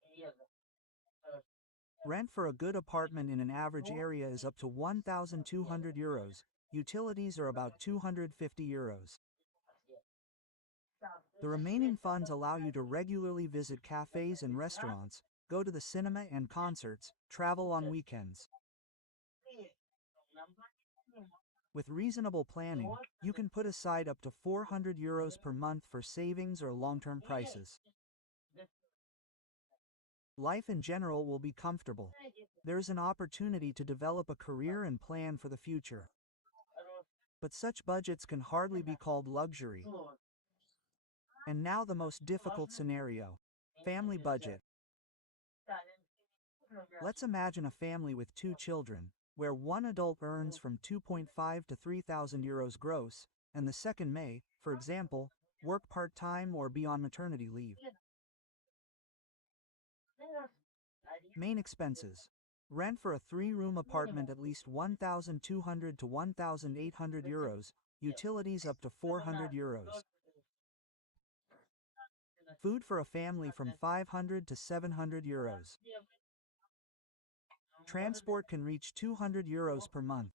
Rent for a good apartment in an average area is up to 1,200 euros. Utilities are about 250 euros. The remaining funds allow you to regularly visit cafes and restaurants, go to the cinema and concerts, travel on weekends. With reasonable planning, you can put aside up to 400 euros per month for savings or long-term prices. Life in general will be comfortable. There is an opportunity to develop a career and plan for the future. But such budgets can hardly be called luxury. And now the most difficult scenario. Family budget. Let's imagine a family with 2 children, where one adult earns from 2.5 to 3,000 euros gross, and the second may, for example, work part-time or be on maternity leave. Main expenses. Rent for a 3-room apartment at least 1,200 to 1,800 euros, utilities up to 400 euros. Food for a family from 500 to 700 euros. Transport can reach 200 euros per month.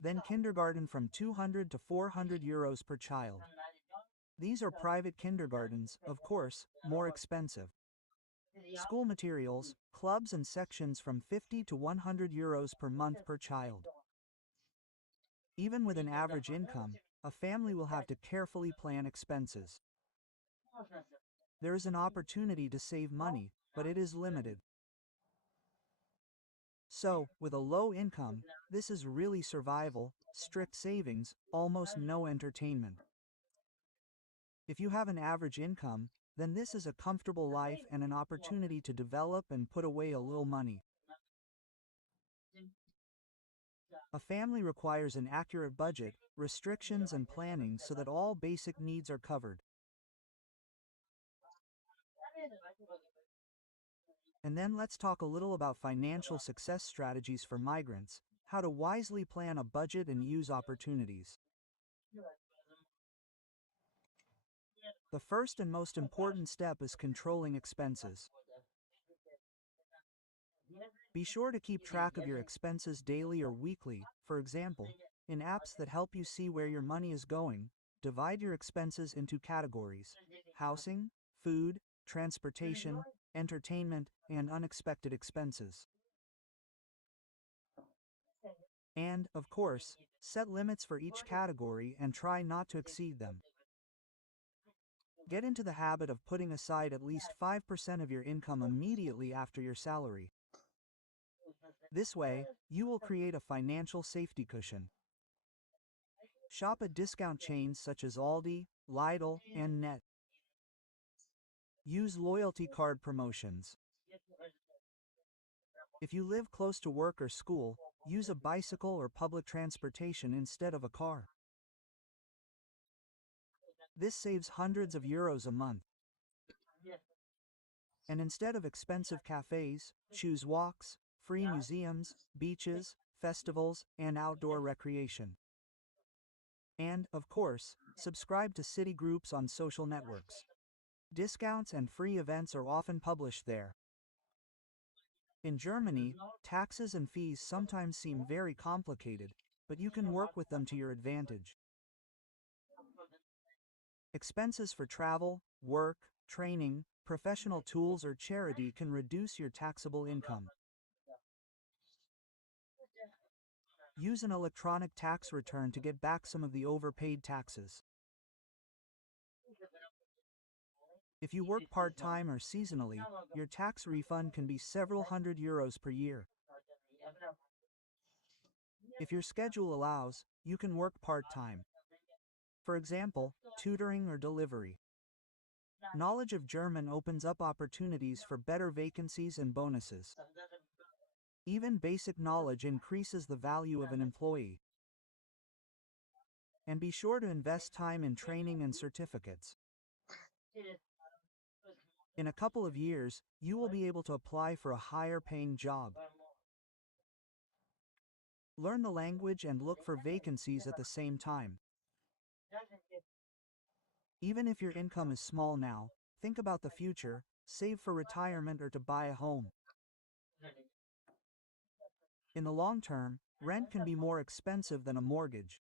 Then kindergarten from 200 to 400 euros per child. These are private kindergartens, of course, more expensive. School materials, clubs and sections from 50 to 100 euros per month per child. Even with an average income, a family will have to carefully plan expenses. There is an opportunity to save money, but it is limited. So, with a low income, this is really survival, strict savings, almost no entertainment. If you have an average income, then this is a comfortable life and an opportunity to develop and put away a little money. A family requires an accurate budget, restrictions and planning so that all basic needs are covered. And then let's talk a little about financial success strategies for migrants, how to wisely plan a budget and use opportunities. The first and most important step is controlling expenses. Be sure to keep track of your expenses daily or weekly. For example, in apps that help you see where your money is going, divide your expenses into categories: housing, food, transportation, entertainment, and unexpected expenses. And, of course, set limits for each category and try not to exceed them. Get into the habit of putting aside at least 5% of your income immediately after your salary. This way, you will create a financial safety cushion. Shop at discount chains such as Aldi, Lidl, and Net. Use loyalty card promotions. If you live close to work or school, use a bicycle or public transportation instead of a car. This saves hundreds of euros a month. And instead of expensive cafes, choose walks, free museums, beaches, festivals, and outdoor recreation. And, of course, subscribe to city groups on social networks. Discounts and free events are often published there. In Germany, taxes and fees sometimes seem very complicated, but you can work with them to your advantage. Expenses for travel, work, training, professional tools, or charity can reduce your taxable income. Use an electronic tax return to get back some of the overpaid taxes. If you work part-time or seasonally, your tax refund can be several hundred euros per year. If your schedule allows, you can work part-time. For example, tutoring or delivery. Knowledge of German opens up opportunities for better vacancies and bonuses. Even basic knowledge increases the value of an employee. And be sure to invest time in training and certificates. In a couple of years, you will be able to apply for a higher paying job. Learn the language and look for vacancies at the same time. Even if your income is small now, think about the future, save for retirement or to buy a home. In the long term, rent can be more expensive than a mortgage.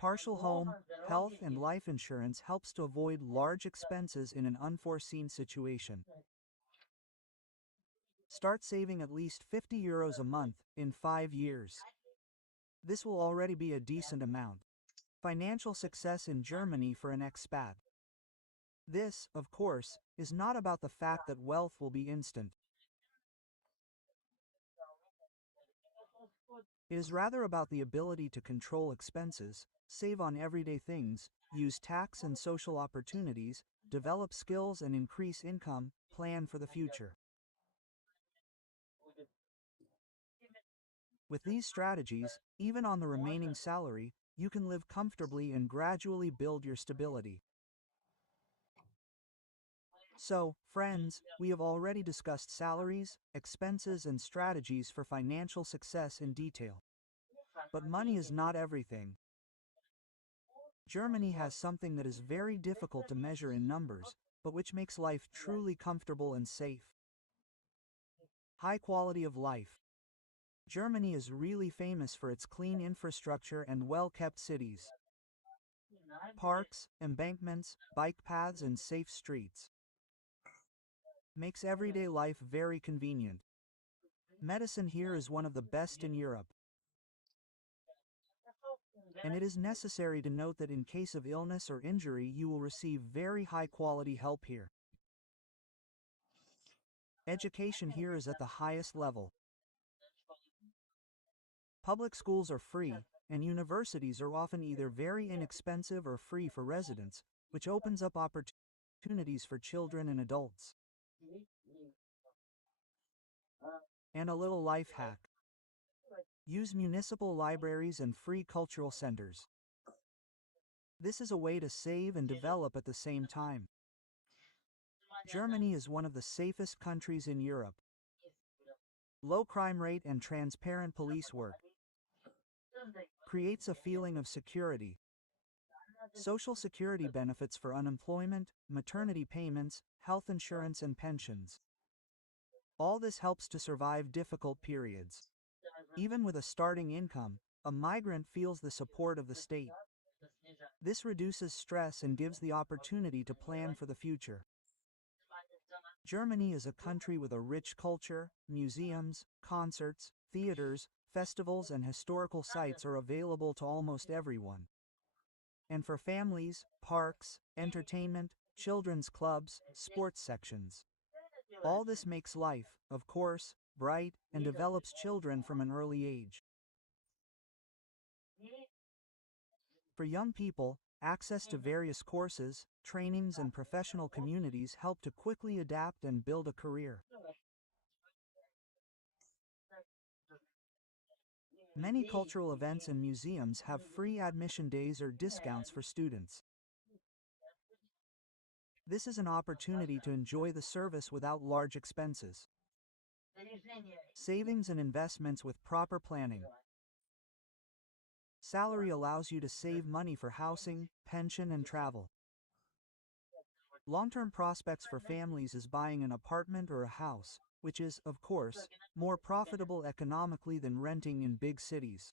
Partial home, health, and life insurance helps to avoid large expenses in an unforeseen situation. Start saving at least €50 a month in 5 years. This will already be a decent amount. Financial success in Germany for an expat. This, of course, is not about the fact that wealth will be instant. It is rather about the ability to control expenses, save on everyday things, use tax and social opportunities, develop skills and increase income, plan for the future. With these strategies, even on the remaining salary, you can live comfortably and gradually build your stability. So, friends, we have already discussed salaries, expenses, and strategies for financial success in detail. But money is not everything. Germany has something that is very difficult to measure in numbers, but which makes life truly comfortable and safe. High quality of life. Germany is really famous for its clean infrastructure and well-kept cities. Parks, embankments, bike paths, and safe streets. Makes everyday life very convenient. Medicine here is one of the best in Europe. And it is necessary to note that in case of illness or injury you will receive very high-quality help here. Education here is at the highest level. Public schools are free, and universities are often either very inexpensive or free for residents, which opens up opportunities for children and adults. And a little life hack. Use municipal libraries and free cultural centers. This is a way to save and develop at the same time. Germany is one of the safest countries in Europe. Low crime rate and transparent police work creates a feeling of security. Social security benefits for unemployment, maternity payments, health insurance, and pensions. All this helps to survive difficult periods. Even with a starting income, a migrant feels the support of the state. This reduces stress and gives the opportunity to plan for the future. Germany is a country with a rich culture. Museums, concerts, theaters, festivals, and historical sites are available to almost everyone. And for families, parks, entertainment, children's clubs, sports sections. All this makes life, of course, bright and develops children from an early age. For young people, access to various courses, trainings, and professional communities help to quickly adapt and build a career. Many cultural events and museums have free admission days or discounts for students. This is an opportunity to enjoy the service without large expenses. Savings and investments with proper planning. Salary allows you to save money for housing, pension, and travel. Long-term prospects for families is buying an apartment or a house, which is, of course, more profitable economically than renting in big cities.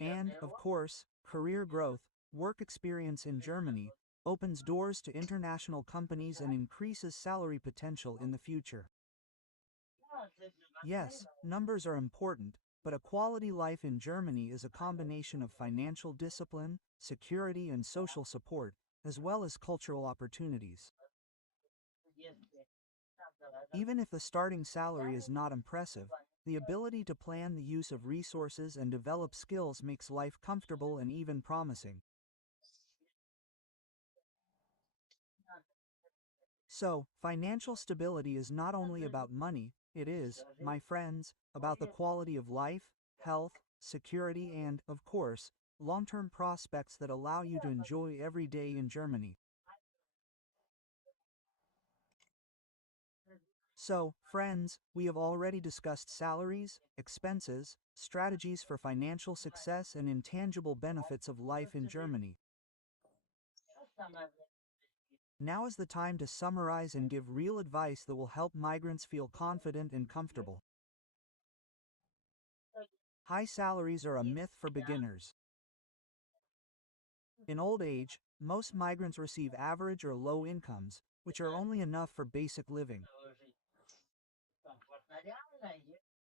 And, of course, career growth, work experience in Germany, opens doors to international companies and increases salary potential in the future. Yes, numbers are important, but a quality life in Germany is a combination of financial discipline, security, and social support, as well as cultural opportunities. Even if the starting salary is not impressive, the ability to plan the use of resources and develop skills makes life comfortable and even promising. So, financial stability is not only about money, it is, my friends, about the quality of life, health, security, and, of course, long-term prospects that allow you to enjoy every day in Germany. So, friends, we have already discussed salaries, expenses, strategies for financial success, and intangible benefits of life in Germany. Now is the time to summarize and give real advice that will help migrants feel confident and comfortable. High salaries are a myth for beginners. In old age, most migrants receive average or low incomes, which are only enough for basic living.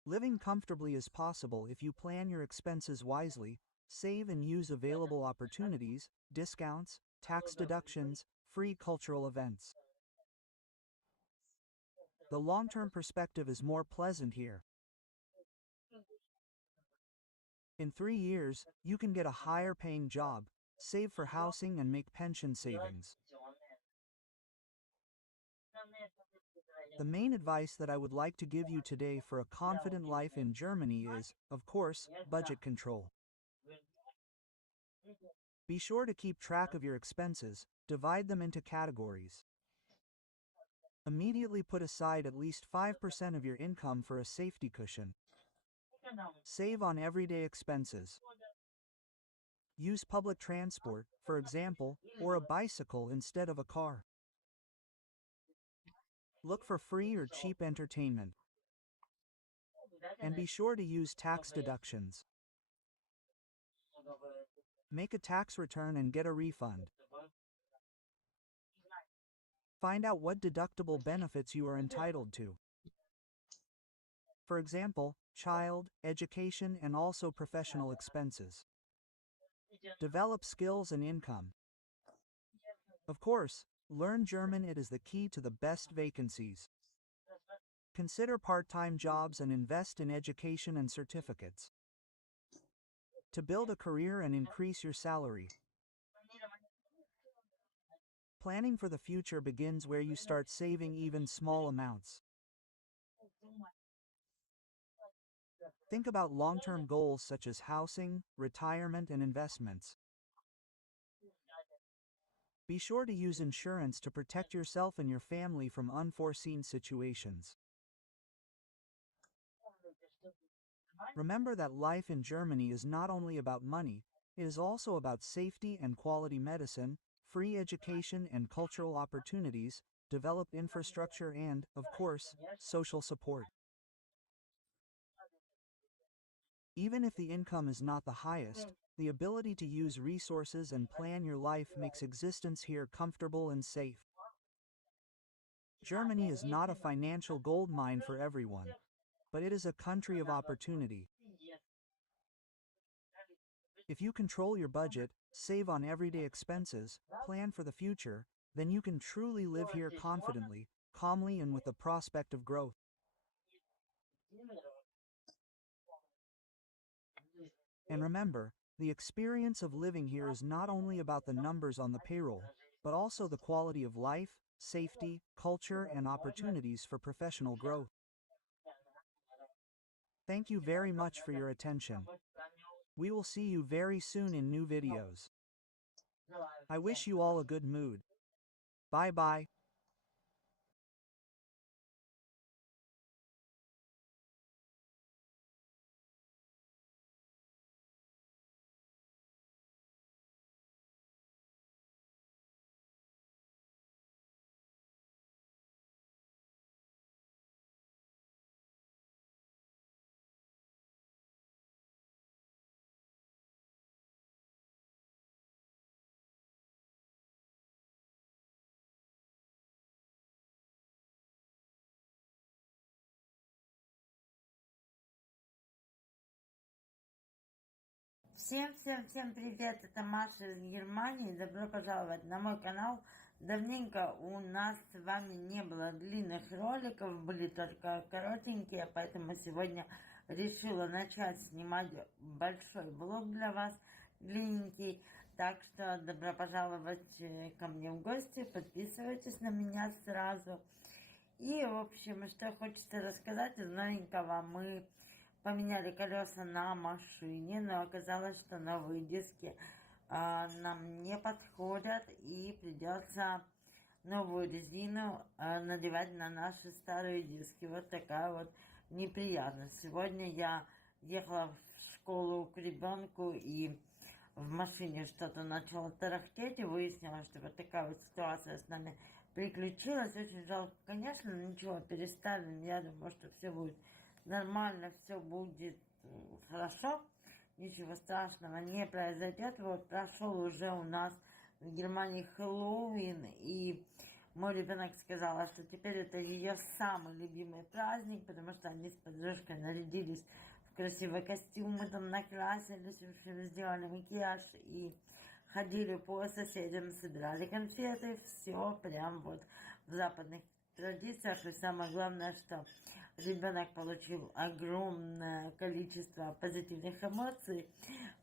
Living comfortably is possible if you plan your expenses wisely, save and use available opportunities, discounts, tax deductions, free cultural events. The long-term perspective is more pleasant here. In 3 years, you can get a higher-paying job, save for housing and make pension savings. The main advice that I would like to give you today for a confident life in Germany is, of course, budget control. Be sure to keep track of your expenses, divide them into categories. Immediately put aside at least 5% of your income for a safety cushion. Save on everyday expenses. Use public transport, for example, or a bicycle instead of a car. Look for free or cheap entertainment. And be sure to use tax deductions. Make a tax return and get a refund. Find out what deductible benefits you are entitled to. For example, child, education, and also professional expenses. Develop skills and income. Of course, learn German. It is the key to the best vacancies. Consider part-time jobs and invest in education and certificates. To build a career and increase your salary. Planning for the future begins where you start saving even small amounts. Think about long-term goals such as housing, retirement, and investments. Be sure to use insurance to protect yourself and your family from unforeseen situations. Remember that life in Germany is not only about money, it is also about safety and quality medicine, free education and cultural opportunities, developed infrastructure and, of course, social support. Even if the income is not the highest, the ability to use resources and plan your life makes existence here comfortable and safe. Germany is not a financial gold mine for everyone, but it is a country of opportunity. If you control your budget, save on everyday expenses, plan for the future, then you can truly live here confidently, calmly, and with the prospect of growth. And remember, the experience of living here is not only about the numbers on the payroll, but also the quality of life, safety, culture, and opportunities for professional growth. Thank you very much for your attention. We will see you very soon in new videos. I wish you all a good mood. Bye bye. Всем привет, это Маша из Германии, добро пожаловать на мой канал. Давненько у нас с вами не было длинных роликов, были только коротенькие, поэтому сегодня решила начать снимать большой влог для вас, длинненький. Так что добро пожаловать ко мне в гости, подписывайтесь на меня сразу. И, в общем, что хочется рассказать из новенького, мы поменяли колеса на машине, но оказалось, что новые диски нам не подходят, и придется новую резину надевать на наши старые диски. Вот такая вот неприятность. Сегодня я ехала в школу к ребенку и в машине что-то начало тарахтеть, и выяснилось, что вот такая вот ситуация с нами приключилась. Очень жалко, конечно, но ничего, переставим. Я думаю, что все будет нормально, все будет хорошо, ничего страшного не произойдет. Вот прошел уже у нас в Германии Хэллоуин, и мой ребенок сказала, что теперь это ее самый любимый праздник, потому что они с подружкой нарядились в красивые костюмы, там накрасились, в общем, сделали макияж и ходили по соседям, собирали конфеты, все прям вот в западных традициях. И самое главное, что ребенок получил огромное количество позитивных эмоций.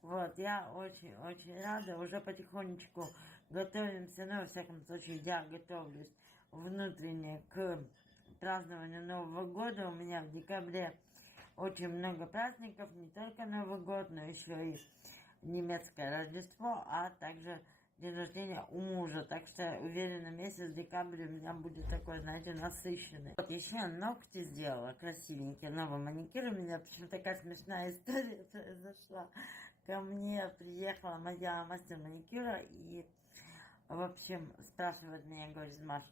Вот, я очень-очень рада. Уже потихонечку готовимся, ну, во всяком случае, я готовлюсь внутренне к празднованию Нового года. У меня в декабре очень много праздников, не только Новый год, но еще и немецкое Рождество, а также день рождения у мужа. Так что уверена, месяц декабря у меня будет такой, знаете, насыщенный. Вот еще я ногти сделала красивенькие, новый маникюр. У меня почему такая смешная история произошла. Ко мне приехала моя мастер маникюра и, в общем, спрашивает меня, говорит: Маш,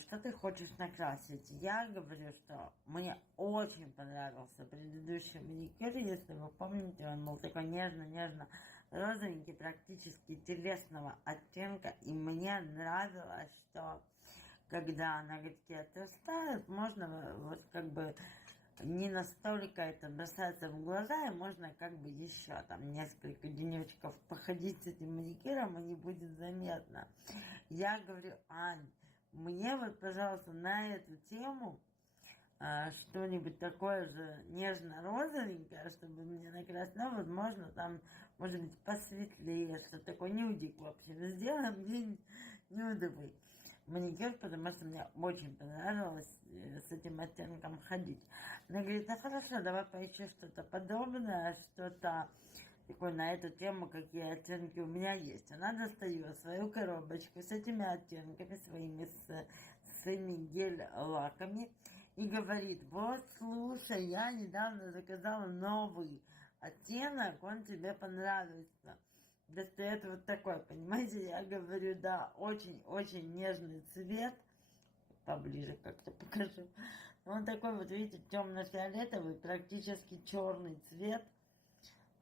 что ты хочешь накрасить? Я говорю, что мне очень понравился предыдущий маникюр, если вы помните, он был такой нежно-нежно розовенький, практически телесного оттенка, и мне нравилось, что когда ноготки отрастают, можно вот как бы не настолько это бросается в глаза, и можно как бы еще там несколько денечков походить с этим маникюром, и не будет заметно. Я говорю: Ань, мне вот, пожалуйста, на эту тему что-нибудь такое же нежно-розовенькое, чтобы мне накрасить, ну, возможно, там, может быть, посветлее, что такое нюдик, в общем, сделаем мне нюдовый маникюр, потому что мне очень понравилось с этим оттенком ходить. Она говорит: ну хорошо, давай поищи что-то подобное, что-то такое на эту тему, какие оттенки у меня есть. Она достает свою коробочку с этими оттенками своими, с своими гель-лаками и говорит: вот слушай, я недавно заказала новый оттенок, он тебе понравится. Достает вот такой, понимаете, я говорю: да, очень-очень нежный цвет. Поближе как-то покажу. Он такой вот, видите, темно-фиолетовый, практически черный цвет,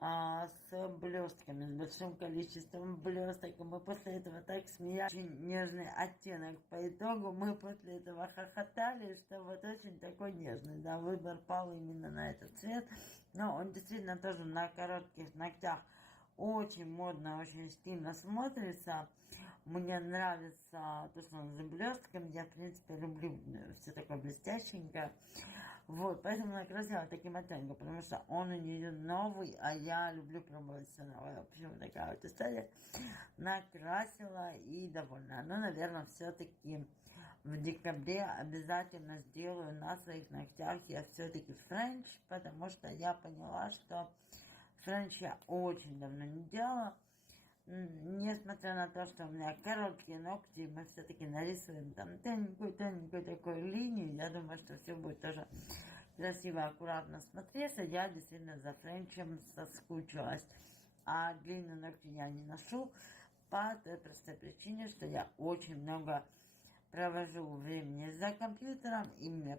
с блестками, с большим количеством блесток. И мы после этого так смеялись. Очень нежный оттенок. По итогу мы после этого хохотали, что вот очень такой нежный. Да, выбор пал именно на этот цвет. Но он действительно тоже на коротких ногтях очень модно, очень стильно смотрится. Мне нравится то, что он с блестками. Я, в принципе, люблю все такое блестященькое. Вот, поэтому накрасила таким оттенком, потому что он у нее новый, а я люблю пробовать все новое. В общем, такая вот история. Накрасила и довольна. Но, наверное, все-таки в декабре обязательно сделаю на своих ногтях я все-таки френч, потому что я поняла, что френч я очень давно не делала. Несмотря на то, что у меня короткие ногти, мы все-таки нарисуем там тоненькую такую линию. Я думаю, что все будет тоже красиво, аккуратно смотреться. Я действительно за френчем соскучилась. А длинные ногти я не ношу по той простой причине, что я очень много провожу времени за компьютером, и мне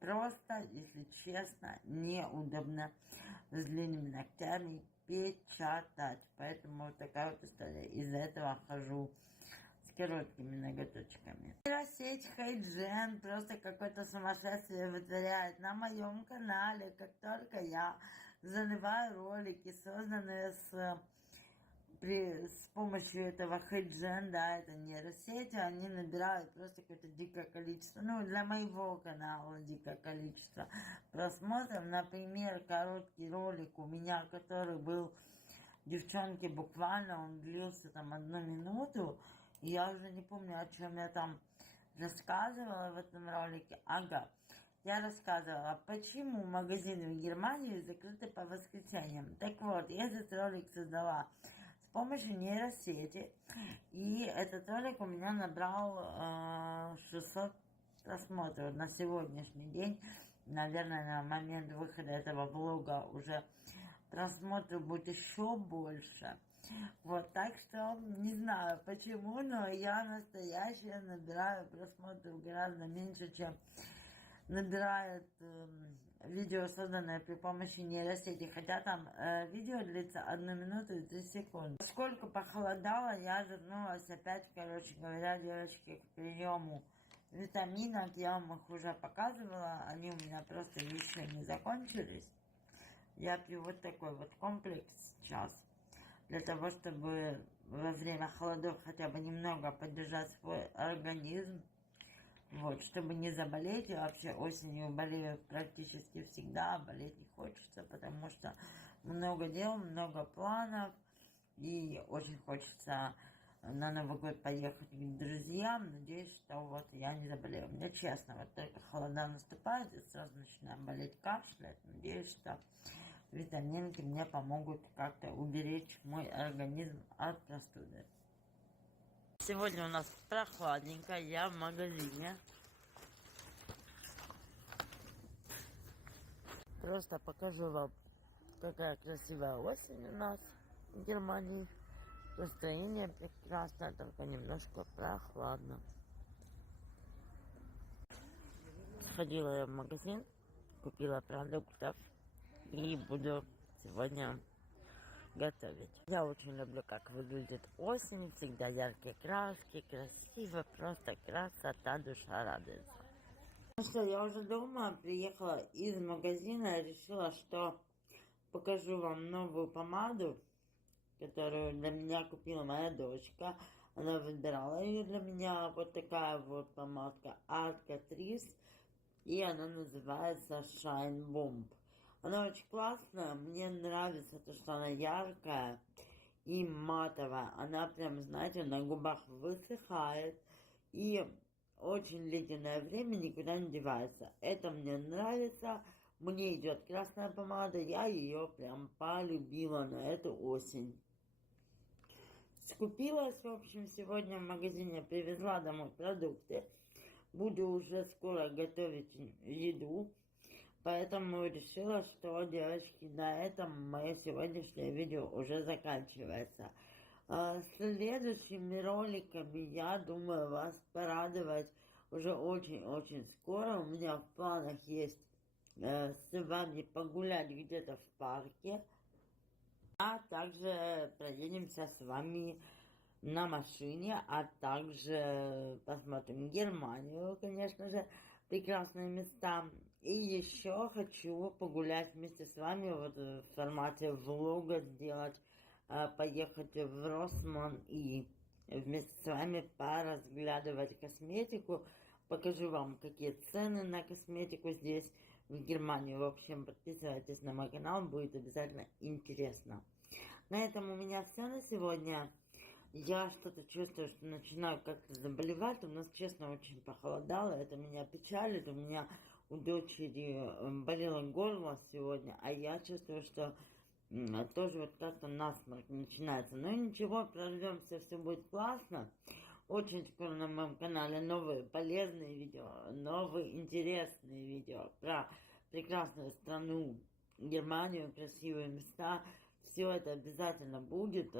просто, если честно, неудобно с длинными ногтями печатать. Поэтому вот такая вот история. Из-за этого хожу с короткими ноготочками. Нейросеть Хайджен просто какое-то сумасшествие вытворяет на моем канале. Как только я заливаю ролики, созданные с помощью этого Хайджен, да, это нейросети, они набирают просто какое-то дикое количество, ну, для моего канала дикое количество просмотров. Например, короткий ролик у меня, который был, девчонки, буквально он длился там 1 минуту, и я уже не помню, о чем я там рассказывала в этом ролике. Ага, я рассказывала, почему магазины в Германии закрыты по воскресеньям. Так вот, я этот ролик создала с помощью нейросети. И этот ролик у меня набрал 600 просмотров на сегодняшний день. Наверное, на момент выхода этого влога уже просмотров будет еще больше. Вот, так что не знаю почему, но я настоящая набираю просмотров гораздо меньше, чем набирает видео, созданное при помощи нейросети. Хотя там видео длится 1 минуту и 3 секунды. Поскольку похолодало, я вернулась опять, короче говоря, девочки, к приему витаминов. Я вам их уже показывала, они у меня просто еще не закончились. Я пью вот такой вот комплекс сейчас, для того, чтобы во время холодов хотя бы немного поддержать свой организм. Вот, чтобы не заболеть. Я вообще осенью болею практически всегда, болеть не хочется, потому что много дел, много планов, и очень хочется на Новый год поехать к друзьям. Надеюсь, что вот я не заболею. Мне честно, вот только холода наступают, и сразу начинаю болеть, кашлять. Надеюсь, что витаминки мне помогут как-то уберечь мой организм от простуды. Сегодня у нас прохладненько, я в магазине. Просто покажу вам, какая красивая осень у нас в Германии. Настроение прекрасное, только немножко прохладно. Сходила я в магазин, купила продуктов и буду сегодня готовить. Я очень люблю, как выглядит осень. Всегда яркие краски, красиво, просто красота, душа радуется. Ну что, я уже дома, приехала из магазина, решила, что покажу вам новую помаду, которую для меня купила моя дочка. Она выбирала ее для меня. Вот такая вот помадка от Catrice, и она называется Shine Bomb. Она очень классная, мне нравится то, что она яркая и матовая. Она прям, знаете, на губах высыхает и очень длительное время никуда не девается. Это мне нравится. Мне идет красная помада, я ее прям полюбила на эту осень. Скупилась, в общем, сегодня в магазине, привезла домой продукты. Буду уже скоро готовить еду. Поэтому решила, что, девочки, на этом мое сегодняшнее видео уже заканчивается. Следующими роликами я думаю вас порадовать уже очень-очень скоро. У меня в планах есть с вами погулять где-то в парке. А также проедемся с вами на машине, а также посмотрим Германию, конечно же, прекрасные места. И еще хочу погулять вместе с вами вот в формате влога сделать, поехать в Росман и вместе с вами поразглядывать косметику. Покажу вам, какие цены на косметику здесь в Германии. В общем, подписывайтесь на мой канал, будет обязательно интересно. На этом у меня все на сегодня. Я что-то чувствую, что начинаю как-то заболевать. У нас, честно, очень похолодало. Это меня печалит. У меня у дочери болело горло сегодня. А я чувствую, что тоже вот как-то насморк начинается. Но ничего, прорвемся, все будет классно. Очень скоро на моем канале новые полезные видео, новые интересные видео про прекрасную страну Германию, красивые места. Все это обязательно будет.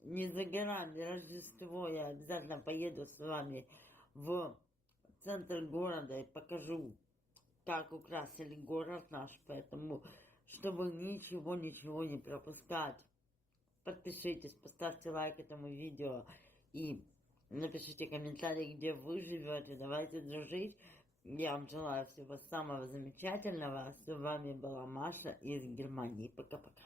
Не за горами Рождество, я обязательно поеду с вами в центр города и покажу, как украсили город наш. Поэтому, чтобы ничего не пропускать, подпишитесь, поставьте лайк этому видео и напишите комментарий, где вы живете. Давайте дружить. Я вам желаю всего самого замечательного. С вами была Маша из Германии. Пока-пока.